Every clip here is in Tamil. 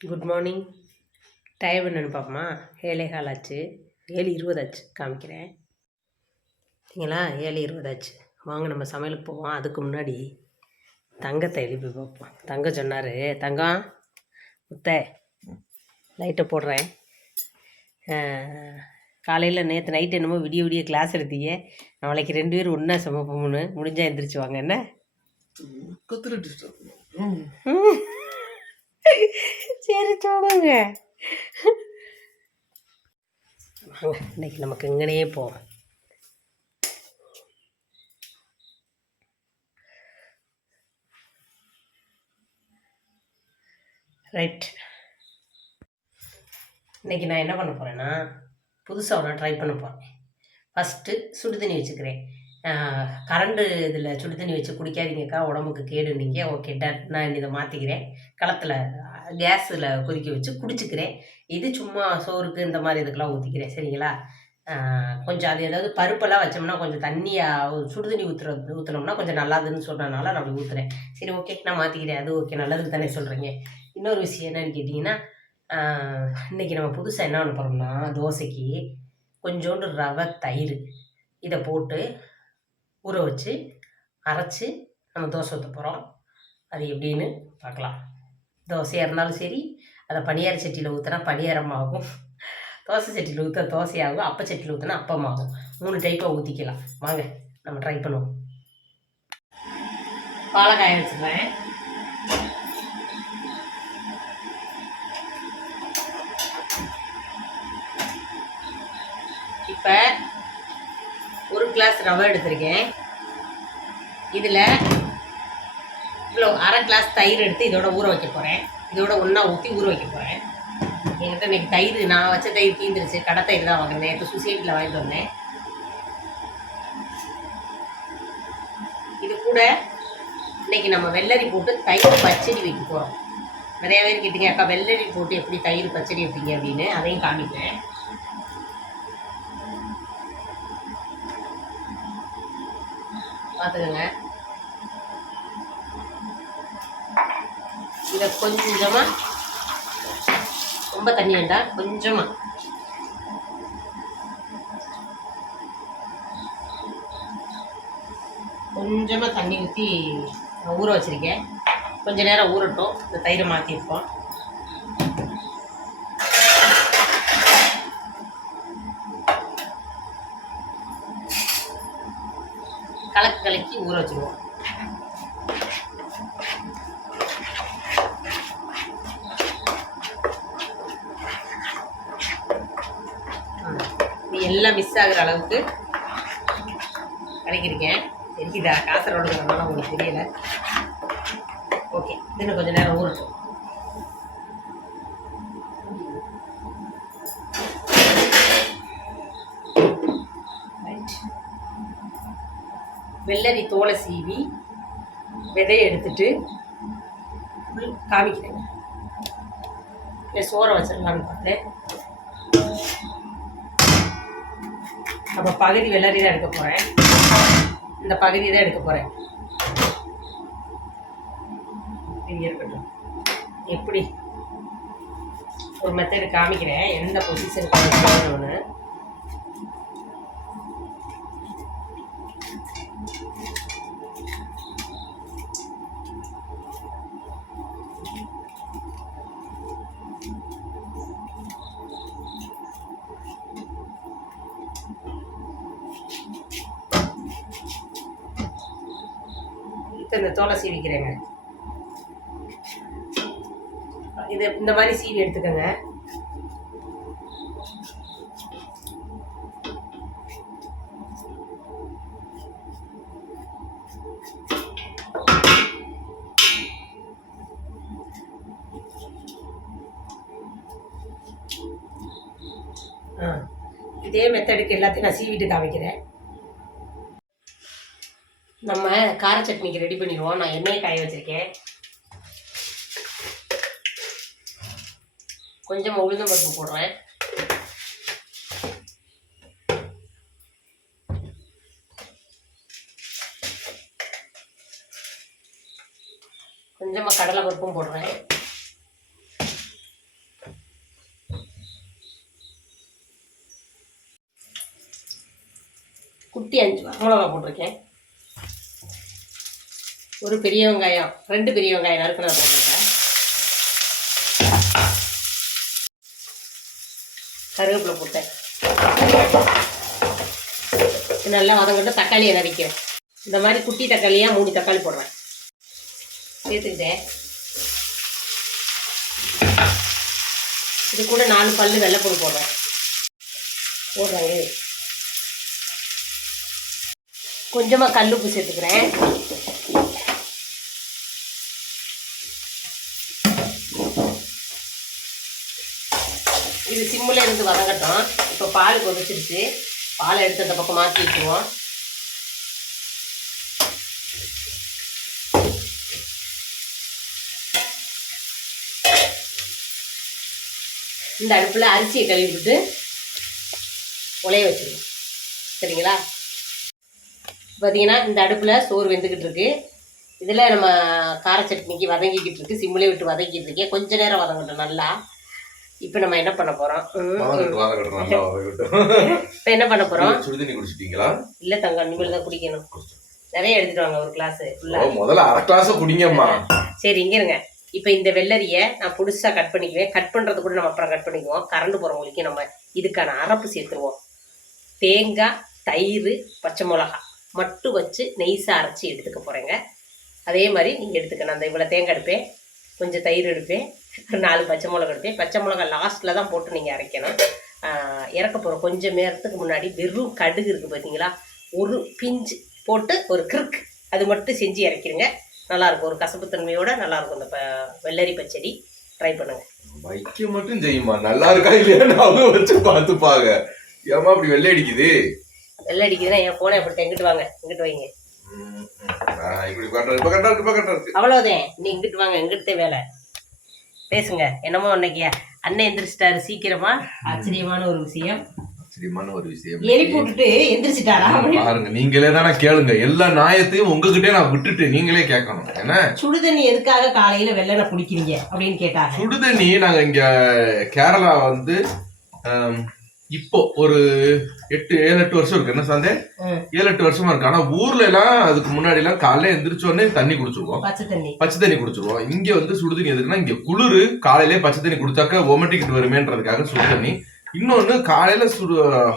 Good morning. டைம் என்னென்னு பார்ப்போமா? 7:15 ஆச்சு. 7:20 ஆச்சு காமிக்கிறேன். சரிங்களா? 7:20 ஆச்சு. வாங்க நம்ம சமையலுக்கு போவோம். அதுக்கு முன்னாடி தங்கத்தை எழுப்பி பார்ப்போம். தங்கம் சொன்னார், தங்கம் முத்தை லைட்டை போடுறேன். காலையில் நேற்று நைட்டு என்னமோ விடிய விடிய கிளாஸ் எடுத்தீங்க. நாளைக்கு 2 பேரும் ஒன்றா சமைப்போம்னு முடிஞ்சால் எந்திரிச்சு வாங்க. என்ன சரி சொல்லுங்க. வாங்க இன்னைக்கு நமக்கு இங்கனே போவோம். ரைட். இன்றைக்கி நான் என்ன பண்ண போகிறேன்னா, புதுசாக ஒன்று ட்ரை பண்ண போகிறேன். ஃபஸ்ட்டு சுடு தண்ணி வச்சுக்கிறேன். கரண்டு இதில் சுடு தண்ணி வச்சு குடிக்காதீங்கக்கா, உடம்புக்கு கேடுனீங்க. Okay done. நான் இதை மாற்றிக்கிறேன். களத்தில் கேஸில் கொதிக்க வச்சு குடிச்சிக்கிறேன். இது சும்மா சோறுக்கு இந்த மாதிரி இதுக்கெல்லாம் ஊற்றிக்கிறேன். சரிங்களா? கொஞ்சம் அது ஏதாவது பருப்பெல்லாம் வச்சோம்னா கொஞ்சம் தண்ணியாக சுடு தண்ணி ஊற்றினோம்னா கொஞ்சம் நல்லாதுன்னு சொன்னதுனால நான் அப்படி ஊற்றுறேன். சரி ஓகே, நான் மாற்றிக்கிறேன். அது ஓகே, நல்லதுக்கு தானே சொல்கிறீங்க. இன்னொரு விஷயம் என்னன்னு கேட்டிங்கன்னா, இன்றைக்கி நம்ம புதுசாக என்ன பண்ண போகிறோம்னா, தோசைக்கு கொஞ்சோண்டு ரவை தயிர் இதை போட்டு ஊற வச்சு அரைச்சி நம்ம தோசை ஊற்ற போகிறோம். அது எப்படின்னு பார்க்கலாம். தோசையாக இருந்தாலும் சரி, அதை பனியார சட்டியில் ஊற்றினா பனியாரமாகும், தோசை சட்டியில் ஊற்ற தோசையாகும், அப்ப சட்டியில் ஊற்றினா அப்பமாகும். 3 டைப்பாக ஊற்றிக்கலாம். வாங்க நம்ம ட்ரை பண்ணுவோம். பாலக்காய வச்சுக்கிறேன். இப்போ 1 கிளாஸ் ரவை எடுத்திருக்கேன். இதில் இவ்வளோ 1/2 கிளாஸ் தயிர் எடுத்து இதோட ஊற வைக்க போகிறேன். இதோட ஒன்றா ஊற்றி ஊற வைக்க போகிறேன். என்கிட்ட இன்றைக்கி தயிர், நான் வச்ச தயிர் தீந்துருச்சு. கடை தயிர் தான் வாங்கினேன். இப்போ சொசைட்டியில் வாங்கிட்டு வந்தேன். இது கூட இன்றைக்கி நம்ம வெள்ளரி போட்டு தயிர் பச்சடி வைக்க போகிறோம். நிறைய பேர் கேட்டீங்க, அக்கா வெள்ளரி போட்டு எப்படி தயிர் பச்சடி வைப்பீங்க அப்படின்னு. அதையும் காமிப்பேன். பார்த்துக்கோங்க. இதை கொஞ்சமாக, ரொம்ப தண்ணி வேண்டாம், கொஞ்சமாக தண்ணி ஊற்றி ஊற வச்சுருக்கேன். கொஞ்சம் நேரம் ஊறட்டும். இந்த தயிரை மாற்றிருப்போம். கலக்கி ஊற வச்சுருவோம். இது எல்லாம் மிஸ் ஆகுற அளவுக்கு கலக்கிருக்கேன். தெரியுதா? காசரோடுங்கிறதுனால உங்களுக்கு தெரியல. ஓகே, இன்னும் கொஞ்சம் நேரம் ஊறட்டும். வெள்ளரி தோலை சீவி விதையை எடுத்துட்டு காமிக்கிறேங்க. சோறை வச்சிடலான்னு பார்த்தேன். அப்போ பகுதி வெள்ளரி தான் எடுக்க போகிறேன். இந்த பகுதி தான் எடுக்க போகிறேன். இது இருக்கட்டும். எப்படி ஒரு மெத்தடு காமிக்கிறேன், எந்த பொசிஷனுக்கு போகணும்னு. இந்த தோலை சீவிக்கிறேங்க. இது இந்த மாதிரி சீவி எடுத்துக்கோங்க. இதே மெத்தடுக்கு எல்லாத்தையும் நான் சீவிட்டு காமிக்கிறேன். நம்ம கார சட்னிக்கு ரெடி பண்ணிடுவோம். நான் எண்ணெயை காய வச்சுருக்கேன். கொஞ்சமாக உளுந்தம் பருப்பு போடுறேன். கொஞ்சமாக கடலை பருப்பும் போடுறேன். குட்டி 5 மிளகா போட்டிருக்கேன். ஒரு பெரிய வெங்காயம், 2 பெரிய வெங்காயம் நறுக்கு நான் போட்டிருக்கேன். கருவேப்பிலை போட்டேன். நல்லா வதங்கிட்டு தக்காளியை நறுக்கிறேன். இந்த மாதிரி குட்டி தக்காளியாக 3 தக்காளி போடுறேன். சேர்த்துக்கிட்டேன். இது கூட 4 பல்லு வெள்ளைப்பூடு போடுறேன். போடுறாங்க. கொஞ்சமாக கல்லுப்பு சேர்த்துக்கிறேன். இது சிம்மில் இருந்து வதங்கட்டும். இப்போ பால் கொதிச்சிருச்சு. பாலை எடுத்து அந்த பக்கம் மாற்றி வச்சுருவோம். இந்த அடுப்பில் அரிசியை கழுவிட்டு உலைய வச்சுருவோம். சரிங்களா? பார்த்தீங்கன்னா இந்த அடுப்பில் சோறு வெந்துக்கிட்டு இருக்கு. இதில் நம்ம கார சட்னிக்கு வதங்கிக்கிட்டு இருக்கு. சிம்மிலே விட்டு வதக்கிட்டு இருக்கேன். கொஞ்ச நேரம் வதங்கட்டும் நல்லா. இப்போ நம்ம என்ன பண்ண போகிறோம்? இப்போ என்ன பண்ண போகிறோம்? சுடுதண்ணி குடிச்சிட்டீங்களா? இல்லை தங்கம், இனிமேல் தான் குடிக்கணும். நிறைய எடுத்துட்டு வாங்க, ஒரு கிளாஸ் ஃபுல்லாக. முதல்ல அரை கிளாஸ் குடிங்கம்மா. சரி, இங்கே இருங்க. இப்போ இந்த வெள்ளரியை நான் புதுசாக கட் பண்ணிக்குவேன். கட் பண்ணுறது கூட நம்ம அப்புறம் கட் பண்ணிக்குவோம். கரண்டு போகிறவங்களுக்கு நம்ம இதுக்கான அரப்பு சேர்த்துருவோம். தேங்காய், தயிர், பச்சை மிளகா மட்டும் வச்சு நெய்ஸாக அரைச்சி எடுத்துக்க போகிறேங்க. அதே மாதிரி நீங்கள் எடுத்துக்கணும். அந்த இவ்வளோ தேங்காய் எடுப்பேன், கொஞ்சம் தயிர் எடுப்பேன், 4 பச்சை மிளகா எடுப்பேன். பச்சை மிளகா லாஸ்ட்டில் தான் போட்டு நீங்கள் அரைக்கணும். இறக்க போகிறோம். கொஞ்சம் நேரத்துக்கு முன்னாடி வெறும் கடுகு இருக்குது பார்த்தீங்களா, ஒரு பிஞ்சு போட்டு ஒரு கிறுக்கு அது மட்டும் செஞ்சு இறக்கிடுங்க. நல்லாயிருக்கும். ஒரு கசப்புத்தன்மையோட நல்லாயிருக்கும். இந்த வெள்ளரி பச்சடி ட்ரை பண்ணுங்க. வைக்க மட்டும் செய்யுமா, நல்லா இருக்கா இல்லையான்னு அவங்க வச்சு பார்த்துப்பாங்க. ஏமா அப்படி வெள்ளை அடிக்குது? வெள்ளை அடிக்குதுன்னா என் போனை அப்படி எங்கிட்டு வாங்க, இங்கிட்டு வைங்க. அவ்வளோதான். நீ இங்கிட்டு வாங்க, எங்கிட்டே வேலை பேசுங்க. என்னமோ அன்னைக்கு அண்ணன் எந்திரிச்சிட்டாரு சீக்கிரமா. ஆச்சரியமான ஒரு விஷயம். எழுப்பி விட்டுட்டு எந்திரிச்சிட்டாரா பாருங்க. நீங்களே தானே கேளுங்க. எல்லா நியாயத்தையும் உங்ககிட்டே நான் விட்டுட்டு நீங்களே கேட்கணும். என்ன சுடுதண்ணி எதுக்காக காலையில வெள்ளனை குடிக்கிறீங்க அப்படின்னு கேட்டாங்க. சுடுதண்ணி நாங்க இங்க கேரளா வந்து இப்போ ஒரு 7-8 வருஷம் இருக்கு. என்ன சாந்தே 7-8 வருஷமா இருக்கு. ஆனா ஊர்ல எல்லாம் அதுக்கு முன்னாடி எல்லாம் காலையில எந்திரிச்ச உடனே தண்ணி குடிச்சிருவோம், பச்சை தண்ணி குடிச்சிருவோம். இங்க வந்து சுடுதண்ணி எதுக்குன்னா, இங்க குளிரு, காலையிலே பச்சை தண்ணி குடிச்சாக்க ஒமட்டிக்கிட்டு வருமேன்றதுக்காக சுடுதண்ணி. இன்னொன்னு காலையில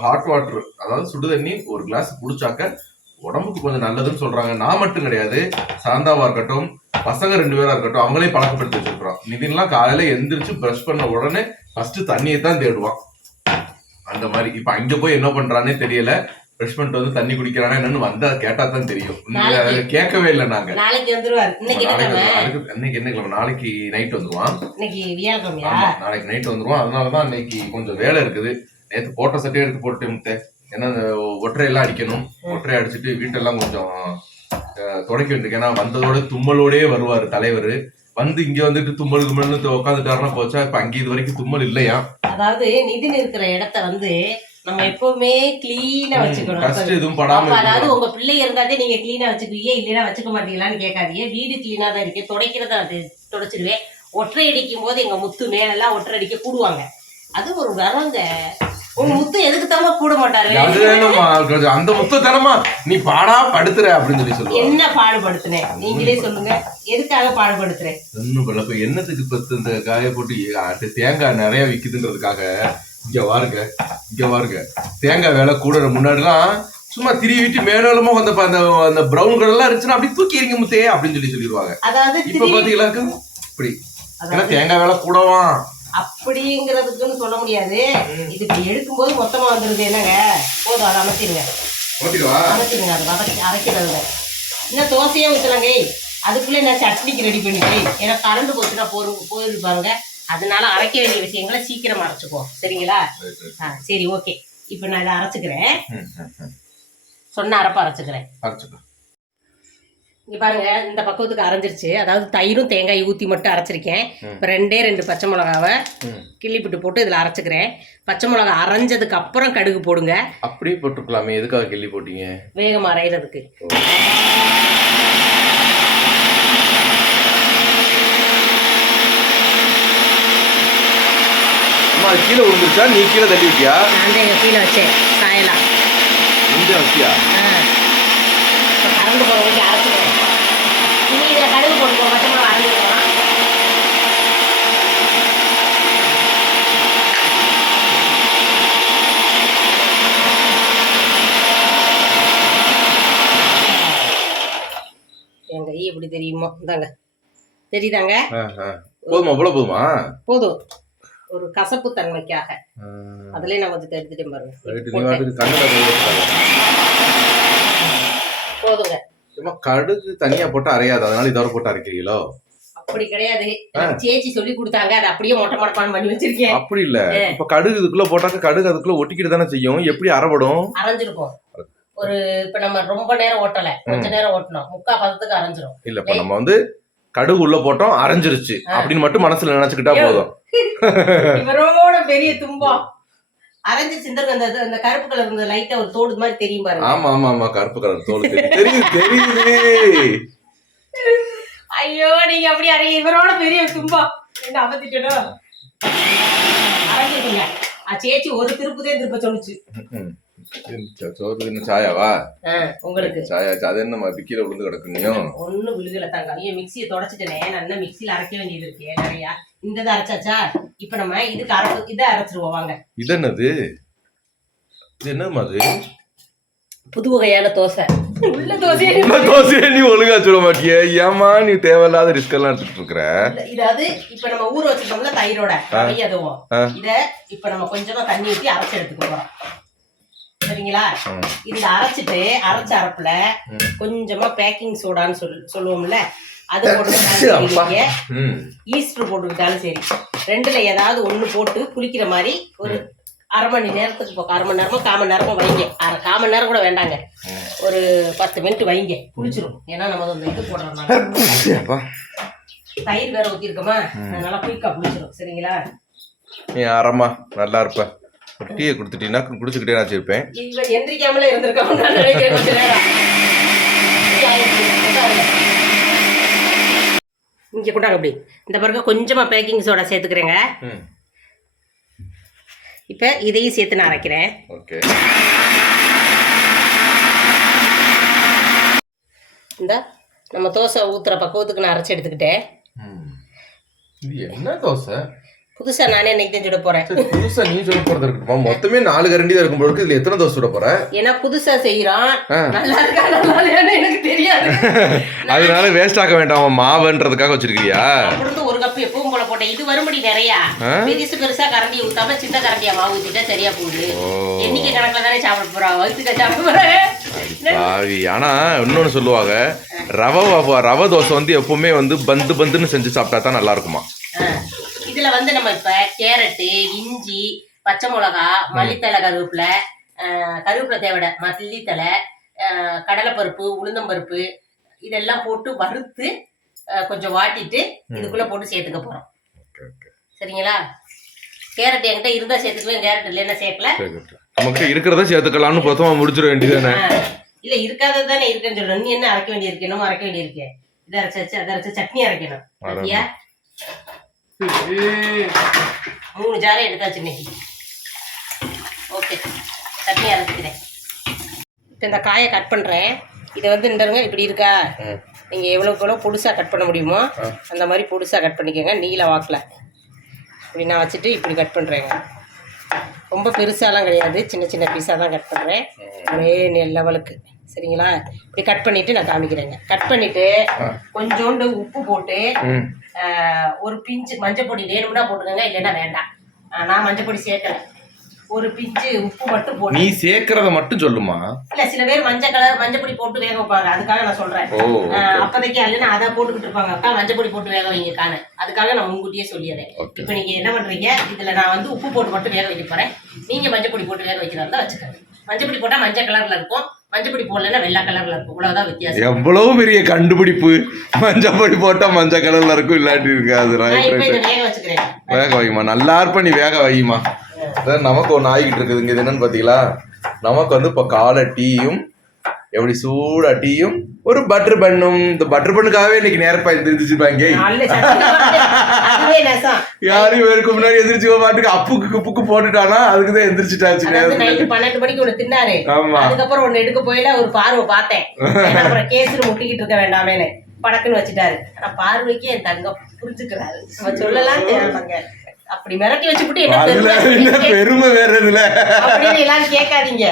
ஹாட் வாட்டர், அதாவது சுடுதண்ணி ஒரு கிளாஸ் குடிச்சாக்க உடம்புக்கு கொஞ்சம் நல்லதுன்னு சொல்றாங்க. நான் மட்டும் கிடையாது, சாந்தாவா இருக்கட்டும், பசங்க 2 பேரா இருக்கட்டும், அவங்களே பழக்கப்படுத்தி வச்சிருக்கிறோம். நிதின்லாம் காலையில எந்திரிச்சு பிரஷ் பண்ண உடனே ஃபர்ஸ்ட் தண்ணியை தான் தேடுவான். அந்த மாதிரி இப்ப அங்க போய் என்ன பண்றானே தெரியல. பிரஷ் பண்ணிட்டு வந்து தண்ணி குடிக்கிறானா என்னன்னு வந்தா கேட்டா தான் தெரியும். கேட்கவே இல்லை. நாங்க நாளைக்கு வந்துருவாரு. இன்னைக்கு என்ன கிழமை? நாளைக்கு நைட் வந்துருவான். நாளைக்கு நைட் வந்துருவான். அதனாலதான் இன்னைக்கு கொஞ்சம் வேலை இருக்குது. நேற்று போட்ட சட்டையை எடுத்து போட்டு முட்டை. ஏன்னா அந்த ஒற்றையெல்லாம் அடிக்கணும். ஒற்றையை அடிச்சுட்டு வீட்டெல்லாம் கொஞ்சம் தொடக்கி விட்டுருக்கேன். ஏன்னா வந்ததோட தும்மலோடயே வருவாரு தலைவர். வந்து இங்க வந்துட்டு தும்மல் உட்காந்துட்டாருன்னா போச்சா. இப்ப அங்க இது வரைக்கும் தும்மல் இல்லையா. அதாவது நிதின் இருக்கிற இடத்த வந்து நம்ம எப்பவுமே கிளீனா வச்சுக்கணும். கஷ்டம் எதுவும் படாம. அதாவது உங்க பிள்ளை இருந்தாதே நீங்க கிளீனா வச்சுக்குவீங்க, இல்லைன்னா வச்சுக்க மாட்டீங்களான்னு கேட்காதீங்க. வீடு கிளீனா தான் இருக்கு. துடைக்கிறத அது துடைச்சிருவேன். ஒற்றை அடிக்கும் போது எங்க முத்து மேலெல்லாம் ஒற்றை அடிக்க கூடுவாங்க. அது ஒரு வரங்க. உங்க முத்து எதுக்கு தரமா கூட மாட்டாரு. அந்த முத்து தரமா நீ பாடா படுத்துற அப்படின்னு சொல்லி சொல்லுவாங்க. என்ன பாடுபடுத்துனேன் நீங்களே சொல்லுங்க. எதுக்காக பாடுபடுத்துறேன்? ஒன்னும் என்னத்துக்கு பத்து இந்த காய போட்டு தேங்காய் நிறைய விக்குதுன்றதுக்காக. இங்க வாருங்க தேங்காய் வேலை கூட முன்னாடிலாம் சும்மா திரிவிட்டு மேலும் அந்த பிரவுன் கலர் எல்லாம் இருந்துச்சுன்னா அப்படி தூக்கி எறிங்க முத்தே அப்படின்னு சொல்லிடுவாங்க. அதாவது இப்ப பாத்தீங்களா இப்படி தேங்காய் வேலை கூடவா அப்படிங்கிறதுக்குன்னு சொல்ல முடியாது. இது இப்படி எடுக்கும்போது மொத்தமா வந்துருது. என்னங்க போதும், அதை அமைச்சிருங்க. அதை அரைக்கிறதுல இன்னும் தோசையே ஊற்றலாங்க. அதுக்குள்ளே நான் சட்னிக்கு ரெடி பண்ணிக்கிறேன். ஏன்னா கரண்ட் போச்சுன்னா போயிருப்பாருங்க. அதனால அரைக்க வேண்டிய விஷயங்களை சீக்கிரமா அரைச்சுக்குவோம். சரிங்களா? சரி, ஓகே. இப்போ நான் இதை அரைச்சுக்கிறேன். சொன்ன அரைப்ப அரைச்சுக்கிறேன். இங்க பாருங்க, இந்த பக்குவத்துக்கு அரைஞ்சிருச்சு. அதாவது தயிரும் தேங்காய் ஊற்றி மட்டும் அரைச்சிருக்கேன். இப்போ 2 பச்சை மிளகாவை கிள்ளிப்பிட்டு போட்டு இதில் அரைச்சிக்கிறேன். பச்சை மிளகா அரைஞ்சதுக்கு அப்புறம் கடுகு போடுங்க. அப்படியே போட்டுக்கலாமே, எதுக்காக கிள்ளி போட்டீங்க? வேகமாக அரைகிறதுக்கு. கீழே விழுந்துருச்சா? நீ கீழே தள்ளி விட்டியா? நான் கீழே வச்சேன். சாயலாம் இங்க அப்படியே வச்சியா? கரண்டு போகிற வரைக்கும் அரைச்சிக்கிறேன். இனி இதில் கடுகு போட்டுக்கோ, மொத்தமாக அரைஞ்சிக்கலாம். என் கை எப்படி தெரியுமோ இந்தாங்க, தெரியுதாங்க? போதுமா? அவ்வளோ போதுமா? போதும், ஒரு கசப்பு தன்மைக்காக. அதுலயே நான் கொஞ்சம் எடுத்துட்டேன் பாருங்க. போதுங்க. கடுகு தனியா போட்டு அரையாது, அதனால இதோட போட்டு அரைக்கிறீங்களோ? அப்படி கிடையாது, சேச்சி சொல்லி கொடுத்தாங்க, அதை அப்படியே மொட்டை மொட்டப்பான் பண்ணி வச்சிருக்கேன். அப்படி இல்ல, இப்ப கடுகு இதுக்குள்ள போட்டாக்க கடுகு அதுக்குள்ள ஒட்டிக்கிட்டு தானே செய்யும், எப்படி அரைபடும்? அரைஞ்சிருக்கும். ஒரு இப்ப நம்ம ரொம்ப நேரம் ஓட்டல, கொஞ்ச நேரம் ஓட்டணும், 3/4 பதத்துக்கு அரைஞ்சிரும். இல்ல இப்ப நம்ம வந்து கடுகு உள்ள போட்டோம் அரைஞ்சிருச்சு அப்படின்னு மட்டும் மனசுல நினைச்சுக்கிட்டா போதும். இவரோட பெரிய துன்பம் அரைஞ்சு சிந்தருக்கு. அந்த கருப்பு கலர் இருந்த லைட்டா ஒரு தோடு மாதிரி தெரியும் பாருங்க. ஆமா ஆமா ஆமா, கருப்பு கலர் தோடு தெரியுது. ஐயோ, நீங்க அப்படி அரைய, இவரோட பெரிய துன்பம். என்ன அவத்திட்டோம், அரைஞ்சிருக்குங்க. சேச்சி ஒரு திருப்புதே திருப்ப சொல்லுச்சு. சாயாவா உங்களுக்கு? சாயா அது என்ன கீழே விழுந்து கிடக்குனியும்? ஒண்ணு விழுகல தாங்க. ஐயோ, மிக்சியை தொடச்சிட்டேனே, நான் மிக்சியில அரைக்க வேண்டியது இருக்கு நிறையா. இந்த அரைச்சாச்சா, இப்ப நம்ம இதுக்கு இதை அரைச்சிருவோம் வாங்க. இது என்னது? இது என்னது? அது புது வகையான தோசை. உள்ள தோசையை நீ ஒழுங்கா சொல்ல மாட்டிய, ஏமா நீ தேவையில்லாத ரிஸ்க் எல்லாம் எடுத்துட்டு இருக்கிற? இதாவது இப்ப நம்ம ஊற வச்சிருக்கோம்ல தயிரோட, அதுவும் இத இப்ப நம்ம கொஞ்சமா தண்ணி ஊத்தி அரைச்சு எடுத்துக்க போறோம். சரிங்களா? இதுல அரைச்சிட்டு அரைச்ச அரைப்புல கொஞ்சமா பேக்கிங் சோடான்னு சொல்லுவோம்ல, அது போட்டு ஈஸ்டர் போட்டுக்கிட்டாலும் சரி, ரெண்டுல ஏதாவது ஒண்ணு போட்டு குளிக்கிற மாதிரி ஒரு அரை மணி நேரத்துக்கு போக, அரை மணி நேரமோ 1/4 மணி நேரமோ வைங்க. 1/4 மணி நேரம் கூட வேண்டாங்க, ஒரு 10 மினிட் வைங்க, குளிச்சிரும். ஏன்னா நம்ம வந்து இது போடுறோம், தயிர் வேற ஊத்திருக்கோமா, அதனால குயிக்கா குளிச்சிரும். சரிங்களா? நீ ஆரமா நல்லா இருப்ப. டீயை கொடுத்துட்டீங்கன்னா குடிச்சுக்கிட்டே நான் வச்சிருப்பேன். எந்திரிக்காமலே இருந்திருக்கோம் நினைக்கிறேன். கொஞ்ச நேரம் இங்க கொண்டாங்க. அப்படி இந்த பிறகு கொஞ்சமா பேக்கிங் சோடா சேர்த்துக்கிறேங்க. இப்ப இதையும் சேர்த்து நான் அரைக்கிறேன். ஓகே. இந்த நம்ம தோசை ஊத்துற பக்குவத்துக்கு நான் அரைச்சி எடுத்துக்கிட்டேன். இது என்ன தோசை? புதுசா நானே இன்னைக்கு தான் சுட போறேன். புதுசா நீ சுட போறது இருக்குமா? மொத்தமே 4 கரண்டி தான் இருக்கும் போது, இதுல எத்தனை தோசை சுட போற? ஏன்னா புதுசா செய்யறோம், நல்லா இருக்கா நல்லா இல்லையான்னு எனக்கு தெரியாது. அதனால வேஸ்ட் ஆக்க வேண்டாம் மாவுன்றதுக்காக வச்சிருக்கியா? கொடுத்து ஒரு கப் எப்பவும் போல போட்டேன். இது வரும்படி நிறைய பெருசா கரண்டி ஊத்தாம சின்ன கரண்டியா மாவு ஊத்திட்டா சரியா போகுது. எண்ணிக்கை கணக்குல தானே சாப்பிட போறா, வயிற்றுக்க சாப்பிட போறேன். ஆனா இன்னொன்னு சொல்லுவாங்க, ரவை தோசை வந்து எப்பவுமே வந்து பந்துன்னு செஞ்சு சாப்பிட்டா தான் நல்லா இருக்குமா. இதுல வந்து நம்ம இப்ப கேரட்டு, இஞ்சி, பச்சை மிளகா, மல்லித்தலை, கருவேப்பிலை தேவைட, மல்லித்தலை, கடலைப்பருப்பு, உளுந்தம்பருப்பு இதெல்லாம் போட்டு வறுத்து கொஞ்சம் வாட்டிட்டு இதுக்குள்ள போட்டு சேர்த்துக்க போறோம். சரிங்களா? கேரட் என்கிட்ட இருந்தா சேர்த்துக்குவேன், கேரட் இல்லைன்னா சேர்க்கல. நமக்கு இருக்கிறத சேர்த்துக்கலாம்னு பொத்தமா முடிச்சிட வேண்டியதானே? இல்ல இருக்காதது தானே இருக்குன்னு சொல்றேன். நீ என்ன அரைக்க வேண்டியிருக்கு? என்னமோ அரைக்க வேண்டியிருக்கு. இதை அரைச்சாச்சு, அதை அரைச்சு சட்னி அரைக்கணும். சரியா? 3 ஜாரை எடுத்தாச்சு இன்னைக்கு. ஓகே, சட்னி அரைச்சிக்கிறேன். இப்போ இந்த காயை கட் பண்ணுறேன். இதை வந்து நின்றுங்க, இப்படி இருக்கா? நீங்கள் எவ்வளோக்கு பொடுசாக கட் பண்ண முடியுமோ அந்த மாதிரி பொடுசாக கட் பண்ணிக்கோங்க, நீல வாக்கில். இப்படி நான் வச்சுட்டு இப்படி கட் பண்ணுறேங்க. ரொம்ப பெருசாலாம் கிடையாது, சின்ன சின்ன பீஸாக தான் கட் பண்ணுறேன், ஒரே லெவலுக்கு. சரிங்களா? இப்படி கட் பண்ணிவிட்டு நான் காமிக்கிறேங்க. கட் பண்ணிவிட்டு கொஞ்சோண்டு உப்பு போட்டு ஒரு பிஞ்சு மஞ்சள் பொடி வேணும்னா போட்டுக்கோங்க, இல்லைன்னா வேண்டாம். நான் மஞ்சள் பொடி சேர்க்கல, ஒரு பிஞ்சு உப்பு மட்டும் போட்டு. நீ சேர்க்கறத மட்டும் சொல்லுமா? இல்ல, சில பேர் மஞ்சள் பொடி போட்டு வேக வைப்பாங்க, அதுக்காக நான் சொல்றேன். அப்போதைக்கு இல்லைன்னா அதை போட்டுக்கிட்டு இருப்பாங்க, அக்கா மஞ்சள் பொடி போட்டு வேக வைங்கக்கான, அதுக்காக நான் முன்கூட்டியே சொல்லிடுறேன். இப்போ நீங்க என்ன பண்றீங்க, இதுல நான் வந்து உப்பு போட்டு மட்டும் வேக வைக்க போறேன். நீங்க மஞ்சள் பொடி போட்டு வேக வைக்கிறதா வச்சுக்கோங்க. மஞ்சள் பொடி போட்டா மஞ்சள் கலர்ல இருக்கும், மஞ்சள் பொடி போடலன்னா வெள்ளை கலர்ல இருக்கும், இவ்வளவுதான் வித்தியாசம். எவ்வளவு பெரிய கண்டுபிடிப்பு! மஞ்சள் பொடி போட்டா மஞ்சள் கலர்ல இருக்கும், இல்லாட்டி இருக்காது. வேக வச்சுக்கிறேன். வேக வைமா, நல்லா இருப்ப, நீ வேக வைமா. நமக்கு ஒன்று ஆகிக்கிட்டு இருக்குதுங்க. இது என்னன்னு பாத்தீங்களா, நமக்கு வந்து இப்போ காலை டீயும் எப்படி சூடா டீயும் ஒரு பட்டர் பண்ணும். இந்த பட்டர் பண்ணுக்காகவே இன்னைக்கு நேரப்பா எந்திரிச்சுப்பாங்க. யாரையும் பேருக்கு முன்னாடி எந்திரிச்சு பாட்டுக்கு அப்புக்கு குப்புக்கு போட்டுட்டானா அதுக்குதான் எந்திரிச்சுட்டாச்சு. 12 மணிக்கு ஒண்ணு தின்னாரு. அதுக்கப்புறம் ஒண்ணு எடுக்க போயில ஒரு பார்வை பார்த்தேன். அப்புறம் கேஸ்ல முட்டிக்கிட்டு இருக்க வேண்டாமேன்னு படக்குன்னு வச்சுட்டாரு. ஆனா பார்வைக்கு என் தங்கம் புரிஞ்சுக்கிறாரு. நம்ம சொல்லலாம் தேவைங்க. அப்படி மிரட்டி வச்சுட்டு என்ன பெருமை வேற இதுல அப்படின்னு எல்லாரும் கேட்காதீங்க.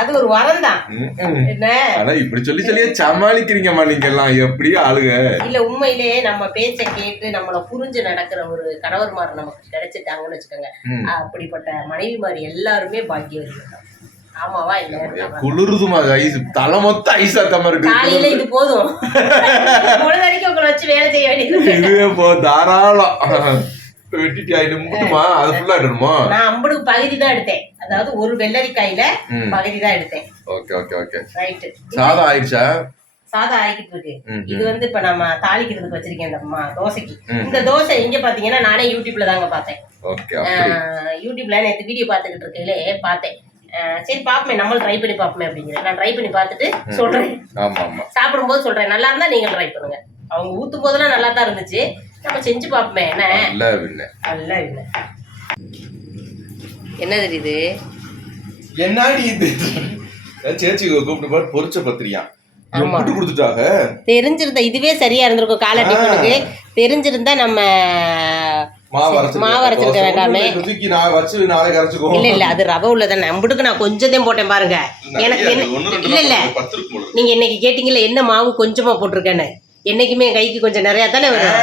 அது ஒரு வரம் தான். என்ன ஆனா இப்படி சொல்லி சொல்லியே சமாளிக்கிறீங்கம்மா நீங்க எல்லாம் எப்படி ஆளுங்க. இல்ல உண்மையிலேயே நம்ம பேச்ச கேட்டு நம்மள புரிஞ்சு நடக்கிற ஒரு கணவர்மார் நமக்கு கிடைச்சிட்டாங்கன்னு வச்சுக்கோங்க. அப்படிப்பட்ட மனைவிமார் எல்லாருமே பாக்கியவர்கள். ஆமாவா இல்ல? குளிருதுமா ஐஸ் தலை மொத்தம் ஐஸா தமா இருக்கு. காலையில இது போதும். பொழுதடிக்கு உங்களை வச்சு வேலை செய்ய வேண்டியது இதுவே தாராளம். வெட்டிட்டியா இது முட்டுமா? அது ஃபுல்லா எடுக்கணுமா? நான் அம்புடுக்கு பகுதி தான் எடுத்தேன். அதாவது ஒரு வெள்ளரிக்காயில பகுதி தான் எடுத்தேன். Okay okay okay right. சாதம் ஆயிடுச்சா? சாதம் ஆகிட்டு இருக்கு. இது வந்து இப்ப நம்ம தாளிக்கிறதுக்கு வச்சிருக்கேன் இந்த தோசைக்கு. இந்த தோசை எங்க பாத்தீங்கன்னா நானே யூடியூப்ல தாங்க பார்த்தேன். யூடியூப்ல நேற்று வீடியோ பாத்துக்கிட்டு இருக்கையிலே பார்த்தேன். சரி பாப்போமே நம்மளும் ட்ரை பண்ணி பாப்போமே அப்படிங்கிறேன். நான் ட்ரை பண்ணி பார்த்துட்டு சொல்றேன். சாப்பிடும் போது சொல்றேன். நல்லா இருந்தா நீங்க ட்ரை பண்ணுங்க. அவங்க ஊத்தும் போதெல்லாம் நல்லா தான் இருந்துச்சு. நம்ம செஞ்சு பாப்போமே. என்ன நல்லா இல்லை என்ன தெரியுது? என்னடி இது? சேச்சி கூப்பிட்டு பாரு பொரிச்ச பத்திரியா கொடுத்துட்டாங்க. தெரிஞ்சிருந்தா இதுவே சரியா இருந்திருக்கும். காலை டிஃபனுக்கு தெரிஞ்சிருந்தா நம்ம மாவு அரைச்சிருக்க வேண்டாமே. இல்ல இல்ல அது ரவை உள்ளதானே. நம்புடுக்கு நான் கொஞ்சத்தையும் போட்டேன் பாருங்க. எனக்கு இல்ல இல்ல நீங்க இன்னைக்கு கேட்டீங்கல்ல என்ன மாவு கொஞ்சமா போட்டிருக்கேன்னு. என்னைக்குமே கைக்கு கொஞ்சம் நிறைய தானே வரும்.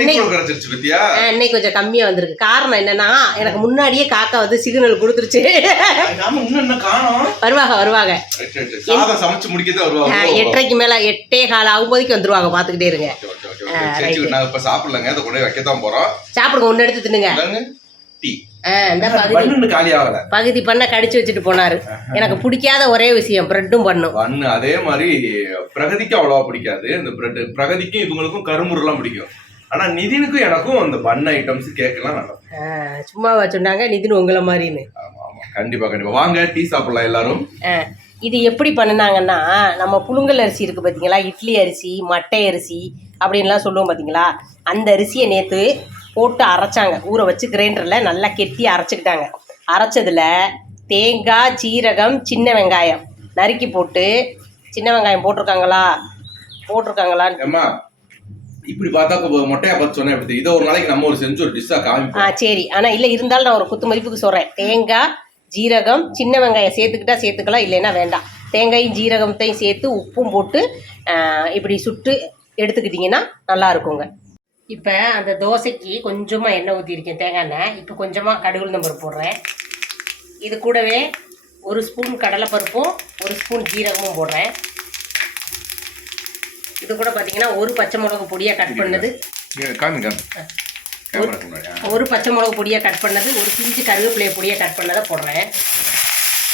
இன்னைக்கு கொஞ்சம் கம்மியா வந்திருக்கு. காரணம் என்னன்னா எனக்கு முன்னாடியே காக்கா வந்து சிக்னல் கொடுத்துருச்சு. வருவாங்க 8:30 மேல 8:15 ஆகும்போதுக்கு வந்துருவாங்க. பாத்துக்கிட்டே இருங்க. சாப்பிடுங்க. ஒண்ணு எடுத்து தின்னுங்க. பகுதி பண்ண கடிச்சு வச்சுட்டு போனாரு. எனக்கு பிடிக்காத ஒரே விஷயம் பிரெட்டும் பண்ணும். அதே மாதிரி பிரகதிக்கு அவ்வளவா பிடிக்காது. இந்த பிரெட் பிரகதிக்கும் இவங்களுக்கும் கருமுறுலாம் பிடிக்கும். ஆனா நிதினுக்கும் எனக்கும் அந்த பண்ண ஐட்டம்ஸ் கேக்கலாம் நல்லா. சும்மாவா சொன்னாங்க நிதின் உங்களை மாதிரின்னு? கண்டிப்பா கண்டிப்பா வாங்க டீ சாப்பிடலாம் எல்லாரும். இது எப்படி பண்ணினாங்கன்னா நம்ம புழுங்கல் அரிசி இருக்கு பாத்தீங்களா, இட்லி அரிசி மட்டை அரிசி அப்படின்லாம் சொல்லுவோம் பாத்தீங்களா, அந்த அரிசியை நேற்று போட்டு அரைச்சாங்க. ஊற வச்சு கிரைண்டரில் நல்லா கெட்டி அரைச்சிக்கிட்டாங்க. அரைச்சதில் தேங்காய் சீரகம் சின்ன வெங்காயம் நறுக்கி போட்டு, சின்ன வெங்காயம் போட்டிருக்காங்களான்னு இப்படி பார்த்தா மொட்டையா பார்த்து சொன்னேன். எப்படி இதை ஒரு நாளைக்கு நம்ம ஒரு செஞ்சு ஒரு டிஷ்ஷா காமிப்போம். சரி. ஆனால் இல்லை இருந்தாலும் நான் ஒரு குத்து மதிப்புக்கு சொல்கிறேன். தேங்காய் ஜீரகம் சின்ன வெங்காயம் சேர்த்துக்கிட்டா சேர்த்துக்கலாம், இல்லைன்னா வேண்டாம். தேங்காயும் ஜீரகத்தையும் சேர்த்து உப்பும் போட்டு இப்படி சுட்டு எடுத்துக்கிட்டிங்கன்னா நல்லா இருக்குங்க. இப்போ அந்த தோசைக்கு கொஞ்சமாக எண்ணெய் ஊற்றிருக்கேன், தேங்காய் எண்ணெய். இப்போ கொஞ்சமாக கடுகு உளுந்தம் பருப்பு போடுறேன். இது கூடவே 1 ஸ்பூன் கடலைப்பருப்பும் 1 ஸ்பூன் ஜீரகமும் போடுறேன். இது கூட பார்த்தீங்கன்னா 1 பச்சை மிளகு பொடியாக கட் பண்ணது, 1 பச்சை மிளகு பொடியாக கட் பண்ணது, 1 பிஞ்சு கருவேப்பிலையை பொடியாக கட் பண்ணதை போடுறேன்.